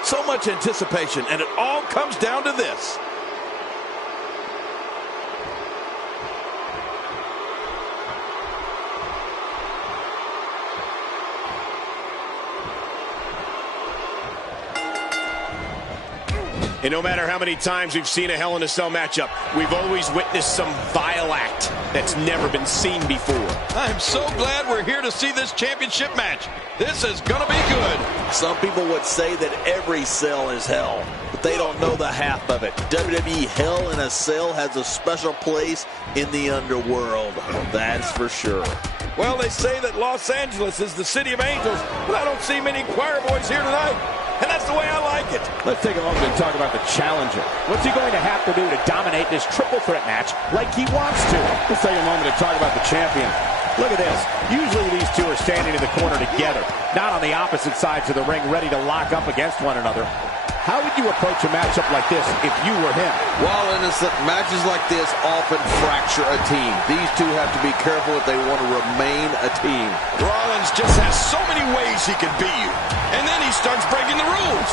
So much anticipation, and it all comes down to this. And no matter how many times we've seen a Hell in a Cell matchup, we've always witnessed some vile act that's never been seen before. I'm so glad we're here to see this championship match. This is going to be good. Some people would say that every cell is hell, but they don't know the half of it. WWE Hell in a Cell has a special place in the underworld. That's for sure. Well, they say that Los Angeles is the city of angels, but I don't see many choir boys here tonight. And that's the way I like it. Let's take a moment and talk about the challenger. What's he going to have to do to dominate this triple threat match like he wants to? Let's take a moment to talk about the champion. Look at this. Usually these two are standing in the corner together, not on the opposite sides of the ring, ready to lock up against one another. How would you approach a matchup like this if you were him? Well, innocent, matches like this often fracture a team. These two have to be careful if they want to remain a team. Rollins just has so many ways he can beat you. And then he starts breaking the rules.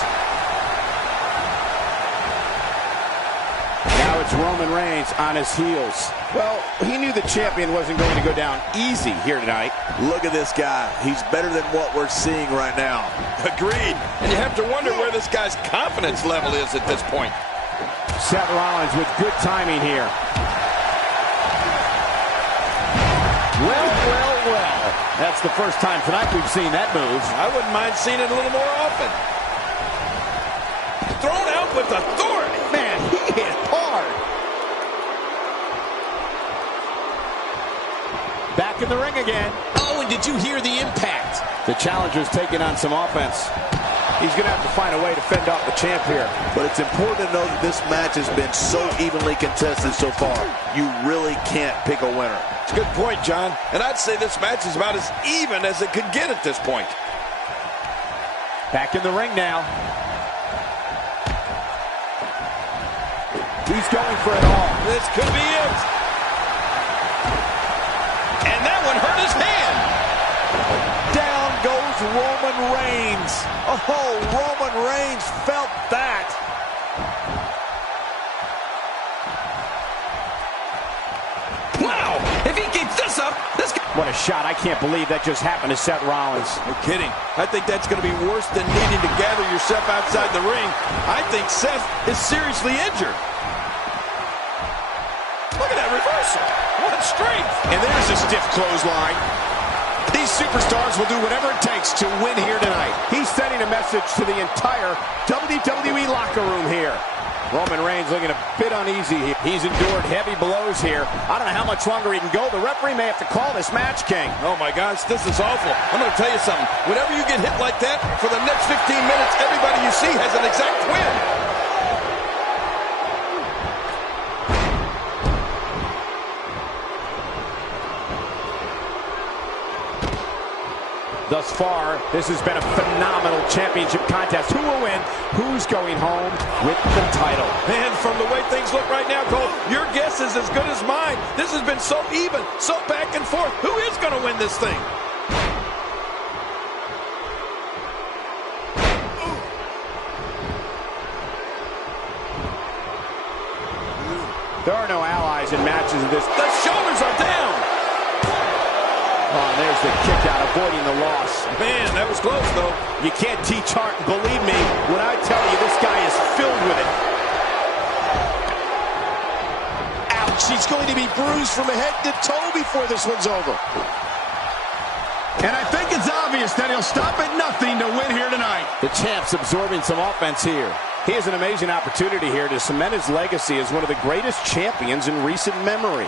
Now it's Roman Reigns on his heels. Well, he knew the champion wasn't going to go down easy here tonight. Look at this guy. He's better than what we're seeing right now. Agreed. And you have to wonder where this guy's confidence level is at this point. Seth Rollins with good timing here. Well. That's the first time tonight we've seen that move. I wouldn't mind seeing it a little more often. Thrown out with authority. Man, he hit hard. Back in the ring again. Oh, and did you hear the impact? The challenger's taking on some offense. He's going to have to find a way to fend off the champ here. But it's important to know that this match has been so evenly contested so far. You really can't pick a winner. It's a good point, John. And I'd say this match is about as even as it could get at this point. Back in the ring now. He's going for it all. This could be it. And that one hurt his hand. Down goes Roman Reigns. Oh, Roman Reigns felt that. Wow, if he keeps this up, this guy... What a shot. I can't believe that just happened to Seth Rollins. No kidding. I think that's going to be worse than needing to gather yourself outside the ring. I think Seth is seriously injured. Look at that reversal. What strength. And there's a stiff clothesline. These superstars will do whatever it takes to win here tonight. He's sending a message to the entire WWE locker room here. Roman Reigns looking a bit uneasy. He's endured heavy blows here. I don't know how much longer he can go. The referee may have to call this match, King. Oh, my gosh, this is awful. I'm going to tell you something. Whenever you get hit like that, for the next 15 minutes, everybody you see has an exact win. Thus far, this has been a phenomenal championship contest. Who will win? Who's going home with the title? Man, from the way things look right now, Cole, your guess is as good as mine. This has been so even, so back and forth. Who is going to win this thing? There are no allies in matches of this. The shoulders are down. Oh, there's the kick out, avoiding the loss. Man, that was close, though. You can't teach heart, and believe me when I tell you this guy is filled with it. Ouch, he's going to be bruised from head to toe before this one's over. And I think it's obvious that he'll stop at nothing to win here tonight. The champ's absorbing some offense here. He has an amazing opportunity here to cement his legacy as one of the greatest champions in recent memory.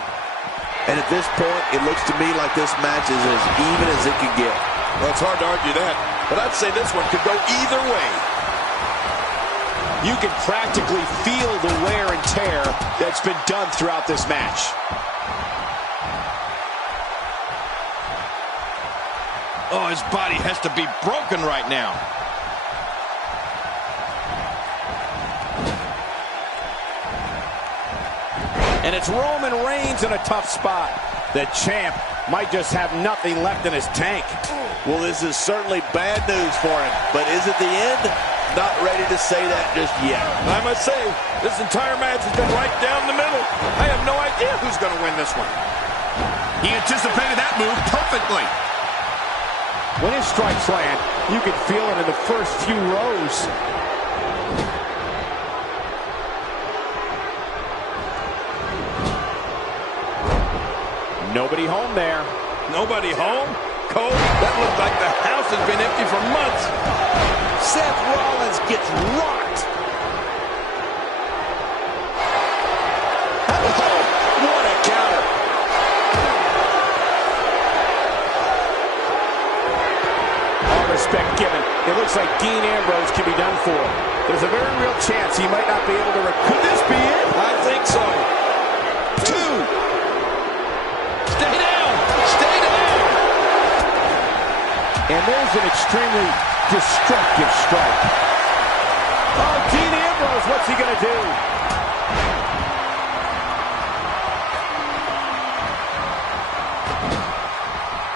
And at this point, it looks to me like this match is as even as it can get. Well, it's hard to argue that, but I'd say this one could go either way. You can practically feel the wear and tear that's been done throughout this match. Oh, his body has to be broken right now. And it's Roman Reigns in a tough spot. The champ might just have nothing left in his tank. Well, this is certainly bad news for him, but is it the end? Not ready to say that just yet. I must say, this entire match has been right down the middle. I have no idea who's going to win this one. He anticipated that move perfectly. When his strikes land, you can feel it in the first few rows. Nobody home there. Nobody home? Cole, that looked like the house has been empty for months. Seth Rollins gets rocked. Oh, what a counter. All respect given. It looks like Dean Ambrose can be done for. There's a very real chance he might not be able to... Could this be it? I think so. And there's an extremely destructive strike. Oh, Dean Ambrose, what's he going to do?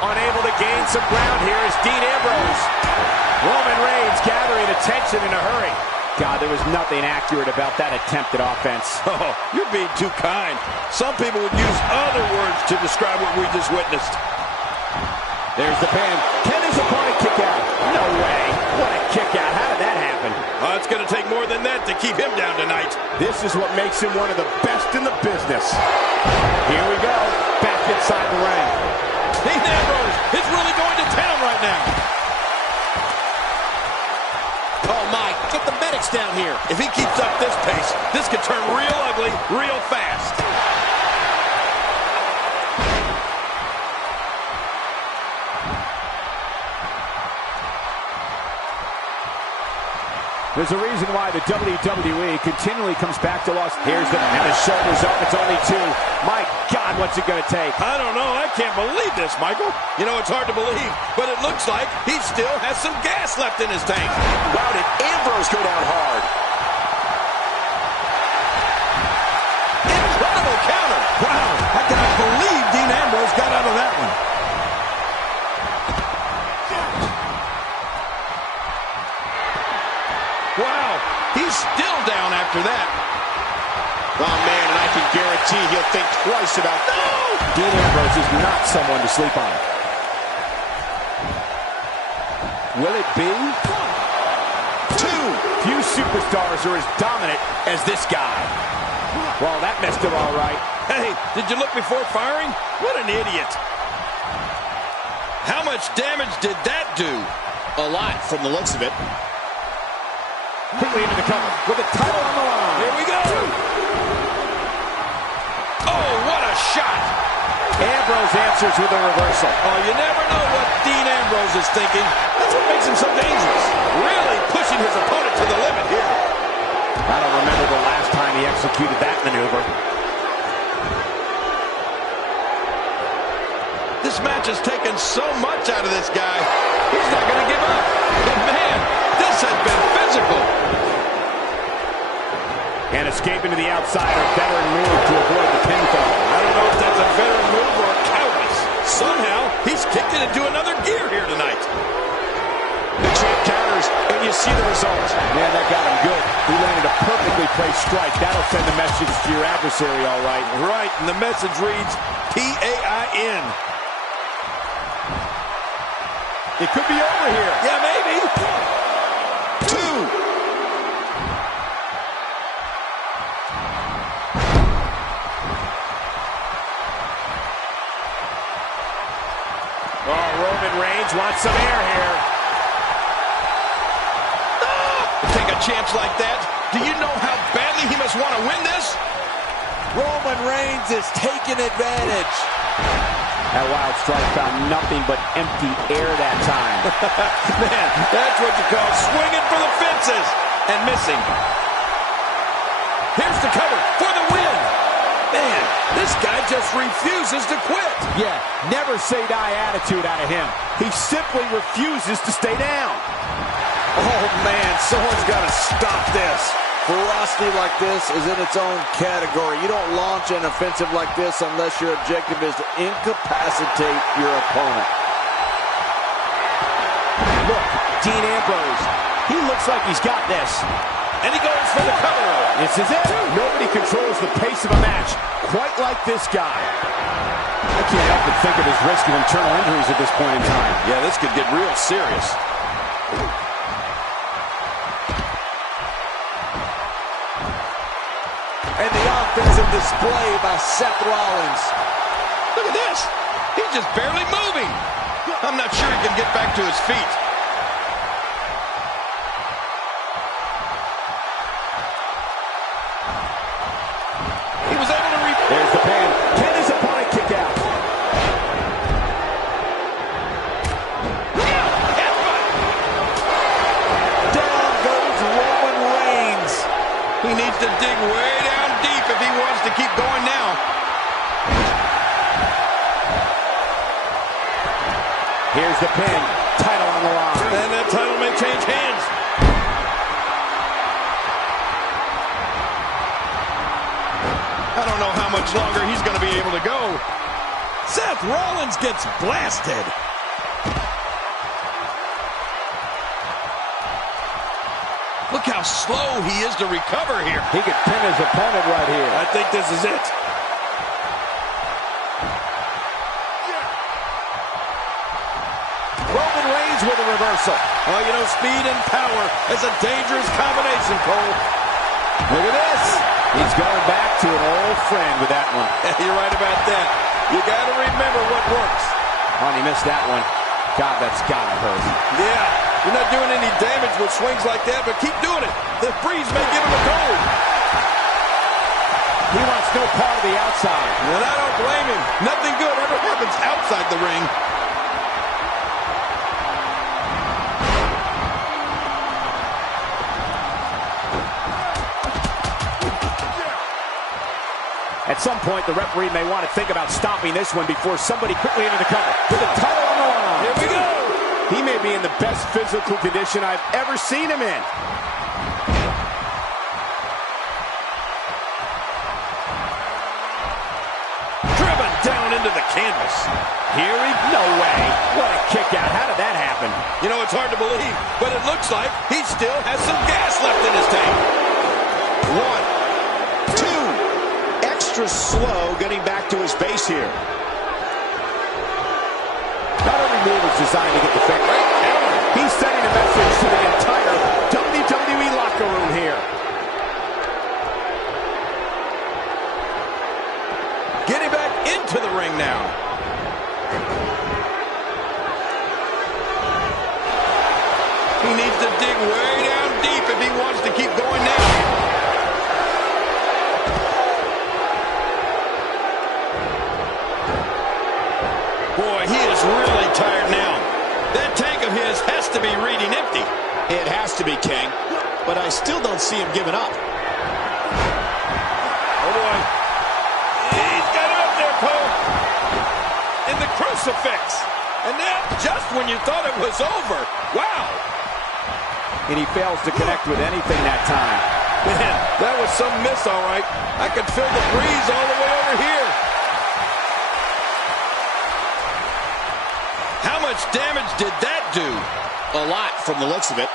Unable to gain some ground here is Dean Ambrose. Roman Reigns gathering attention in a hurry. God, there was nothing accurate about that attempted offense. Oh, you're being too kind. Some people would use other words to describe what we just witnessed. There's the pin. Can his opponent kick out? No way. What a kick out. How did that happen? It's going to take more than that to keep him down tonight. This is what makes him one of the best in the business. Here we go. Back inside the ring. Dean Ambrose is really going to town right now. Oh, my. Get the medics down here. If he keeps up this pace, this could turn real ugly real fast. There's a reason why the WWE continually comes back to us. Here's the, and the shoulders up. It's only two. My God, what's it going to take? I don't know. I can't believe this, Michael. You know, it's hard to believe, but it looks like he still has some gas left in his tank. Wow, did Ambrose go down hard? Incredible counter. Wow, I cannot believe Dean Ambrose got out of that one. Wow, he's still down after that. Oh, man, and I can guarantee he'll think twice about... No! Dean Ambrose is not someone to sleep on. Will it be? 2. Few superstars are as dominant as this guy. Well, that messed him all right. Hey, did you look before firing? What an idiot. How much damage did that do? A lot from the looks of it. Quickly into the cover with the title on the line. Here we go. Oh, what a shot. Ambrose answers with a reversal. Oh, you never know what Dean Ambrose is thinking. That's what makes him so dangerous. Really pushing his opponent to the limit here. I don't remember the last time he executed that maneuver. This match has taken so much out of this guy. He's not going to give up. But man, this has been physical. And escaping to the outside, a veteran move to avoid the pinfall. I don't know if that's a veteran move or a cowardice. Somehow, he's kicked it into another gear here tonight. The champ counters, and you see the result. Man, that got him good. He landed a perfectly placed strike. That'll send a message to your adversary, all right. Right, and the message reads, P-A-I-N. It could be over here. Yeah, maybe. 2. Oh, Roman Reigns wants some air here. Take a chance like that. Do you know how badly he must want to win this? Roman Reigns is taking advantage. That wild strike found nothing but empty air that time. Man, that's what you call swinging for the fences and missing. Here's the cover for the win. Man, this guy just refuses to quit. Yeah, never say die attitude out of him. He simply refuses to stay down. Oh, man, someone's got to stop this. Ferocity like this is in its own category. You don't launch an offensive like this unless your objective is to incapacitate your opponent. Look, Dean Ambrose. He looks like he's got this. And he goes for the cover. This is it. Nobody controls the pace of a match quite like this guy. I can't help but think of his risk of internal injuries at this point in time. Yeah, this could get real serious. And the offensive display by Seth Rollins. Look at this. He's just barely moving. I'm not sure he can get back to his feet. He was able to There's the pin. Can his opponent kick out? Down goes Roman Reigns. He needs to dig way down deep if he wants to keep going now. Here's the pin. Title on the line. And that title may change hands. I don't know how much longer he's going to be able to go. Seth Rollins gets blasted. Look how slow he is to recover here. He could pin his opponent right here. I think this is it. Roman Reigns with a reversal. Oh, you know, speed and power is a dangerous combination, Cole. Look at this. He's going back to an old friend with that one. You're right about that. You got to remember what works. Oh, and he missed that one. God, that's got to hurt. Yeah, you're not doing any damage with swings like that, but keep doing it. The breeze may give him a cold. He wants no part of the outside. And I don't blame him. Nothing good ever happens outside the ring. At some point, the referee may want to think about stopping this one before somebody quickly into the cover. With the title on the line. Here we go. He may be in the best physical condition I've ever seen him in. Driven down into the canvas. Here he... No way. What a kick out. How did that happen? You know, it's hard to believe, but it looks like he still has some gas left in his tank. 1, 2. Extra slow getting back to his base here. Not every move is designed to get the fan. He's sending a message to the entire WWE locker room here. to the ring now. He needs to dig way down deep if he wants to keep going now. Boy, he is really tired now. That tank of his has to be reading empty. It has to be, King, but I still don't see him giving up. Oh, boy. He's got it up there, Cole. In the crucifix. And then, just when you thought it was over. Wow. And he fails to connect with anything that time. Man, that was some miss, all right. I could feel the breeze all the way over here. How much damage did that do? A lot from the looks of it.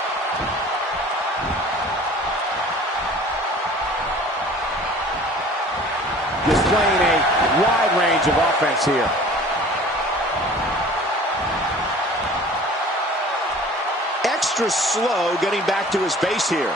Displaying a wide range of offense here. Extra slow getting back to his base here.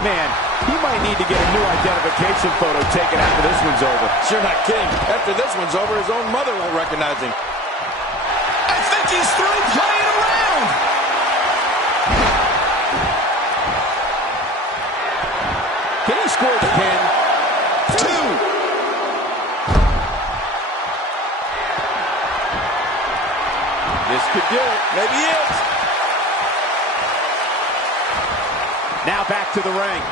Man, he might need to get a new identification photo taken after this one's over. Sure not kidding. After this one's over, his own mother won't recognize him. I think he's through playing around. Can he score the pin? 2. This could do it. Maybe it. Now back to the ring.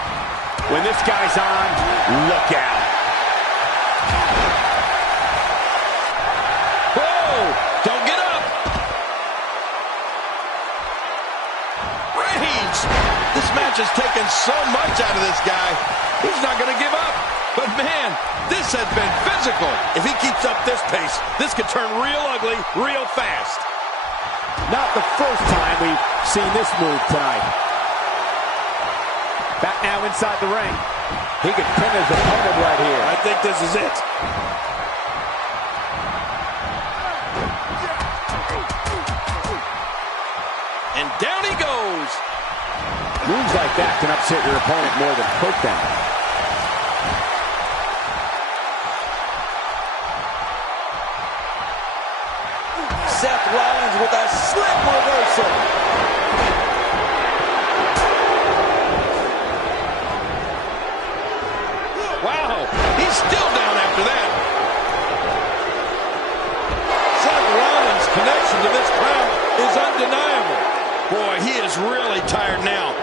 When this guy's on, look out. Whoa! Don't get up. Reigns. This match has taken so much out of this guy. He's not going to give up. But man, this has been physical. If he keeps up this pace, this could turn real ugly real fast. Not the first time we've seen this move tonight. Back now inside the ring. He could pin his opponent right here. I think this is it. And down he goes. Moves like that can upset your opponent more than hurt them. Seth Rollins with a slick reversal. Wow, he's still down after that. Seth Rollins' connection to this crowd is undeniable. Boy, he is really tired now.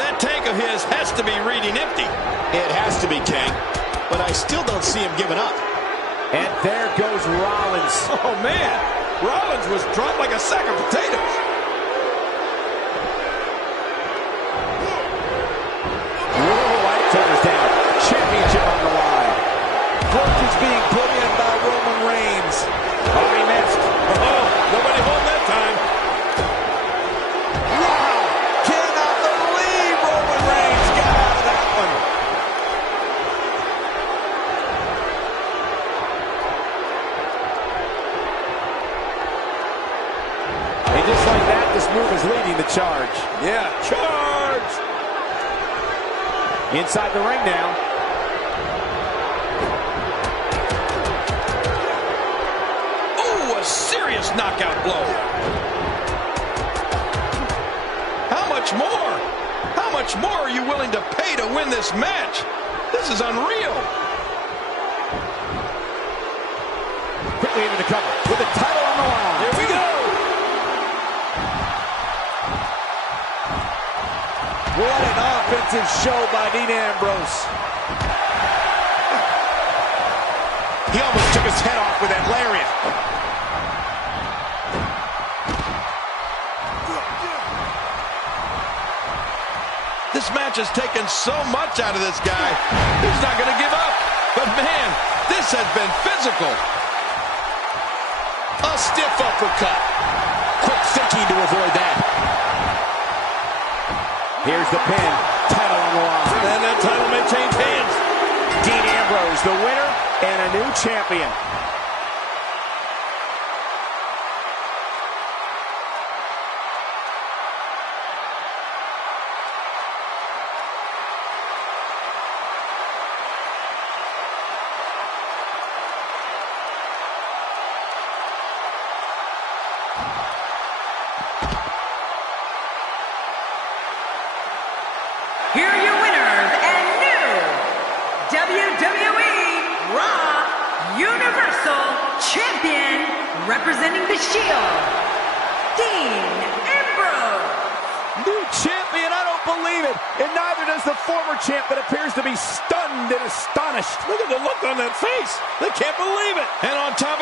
That tank of his has to be reading empty. It has to be, King, but I still don't see him giving up. And there goes Rollins. Oh, man. Rollins was dropped like a sack of potatoes. White turns down. Championship on the line. Work is being put in by Roman Reigns. Oh, he missed. Oh, nobody home that time. Wow! Cannot believe Roman Reigns got out of that one. And just like that, this move is leading the charge. Yeah, charge. Inside the ring now. Ooh, a serious knockout blow. How much more? How much more are you willing to pay to win this match? This is unreal. Quickly into the cover with the title on the line. Here we go. What an offensive show by Dean Ambrose. He almost took his head off with that lariat. This match has taken so much out of this guy. He's not going to give up. But man, this has been physical. A stiff uppercut. Quick thinking to avoid that. Here's the pin. Title on the line. And that title may change hands. Dean Ambrose, the winner and a new champion. representing the Shield, Dean Ambrose. New champion, I don't believe it. And neither does the former champ that appears to be stunned and astonished. Look at the look on that face. They can't believe it. And on top of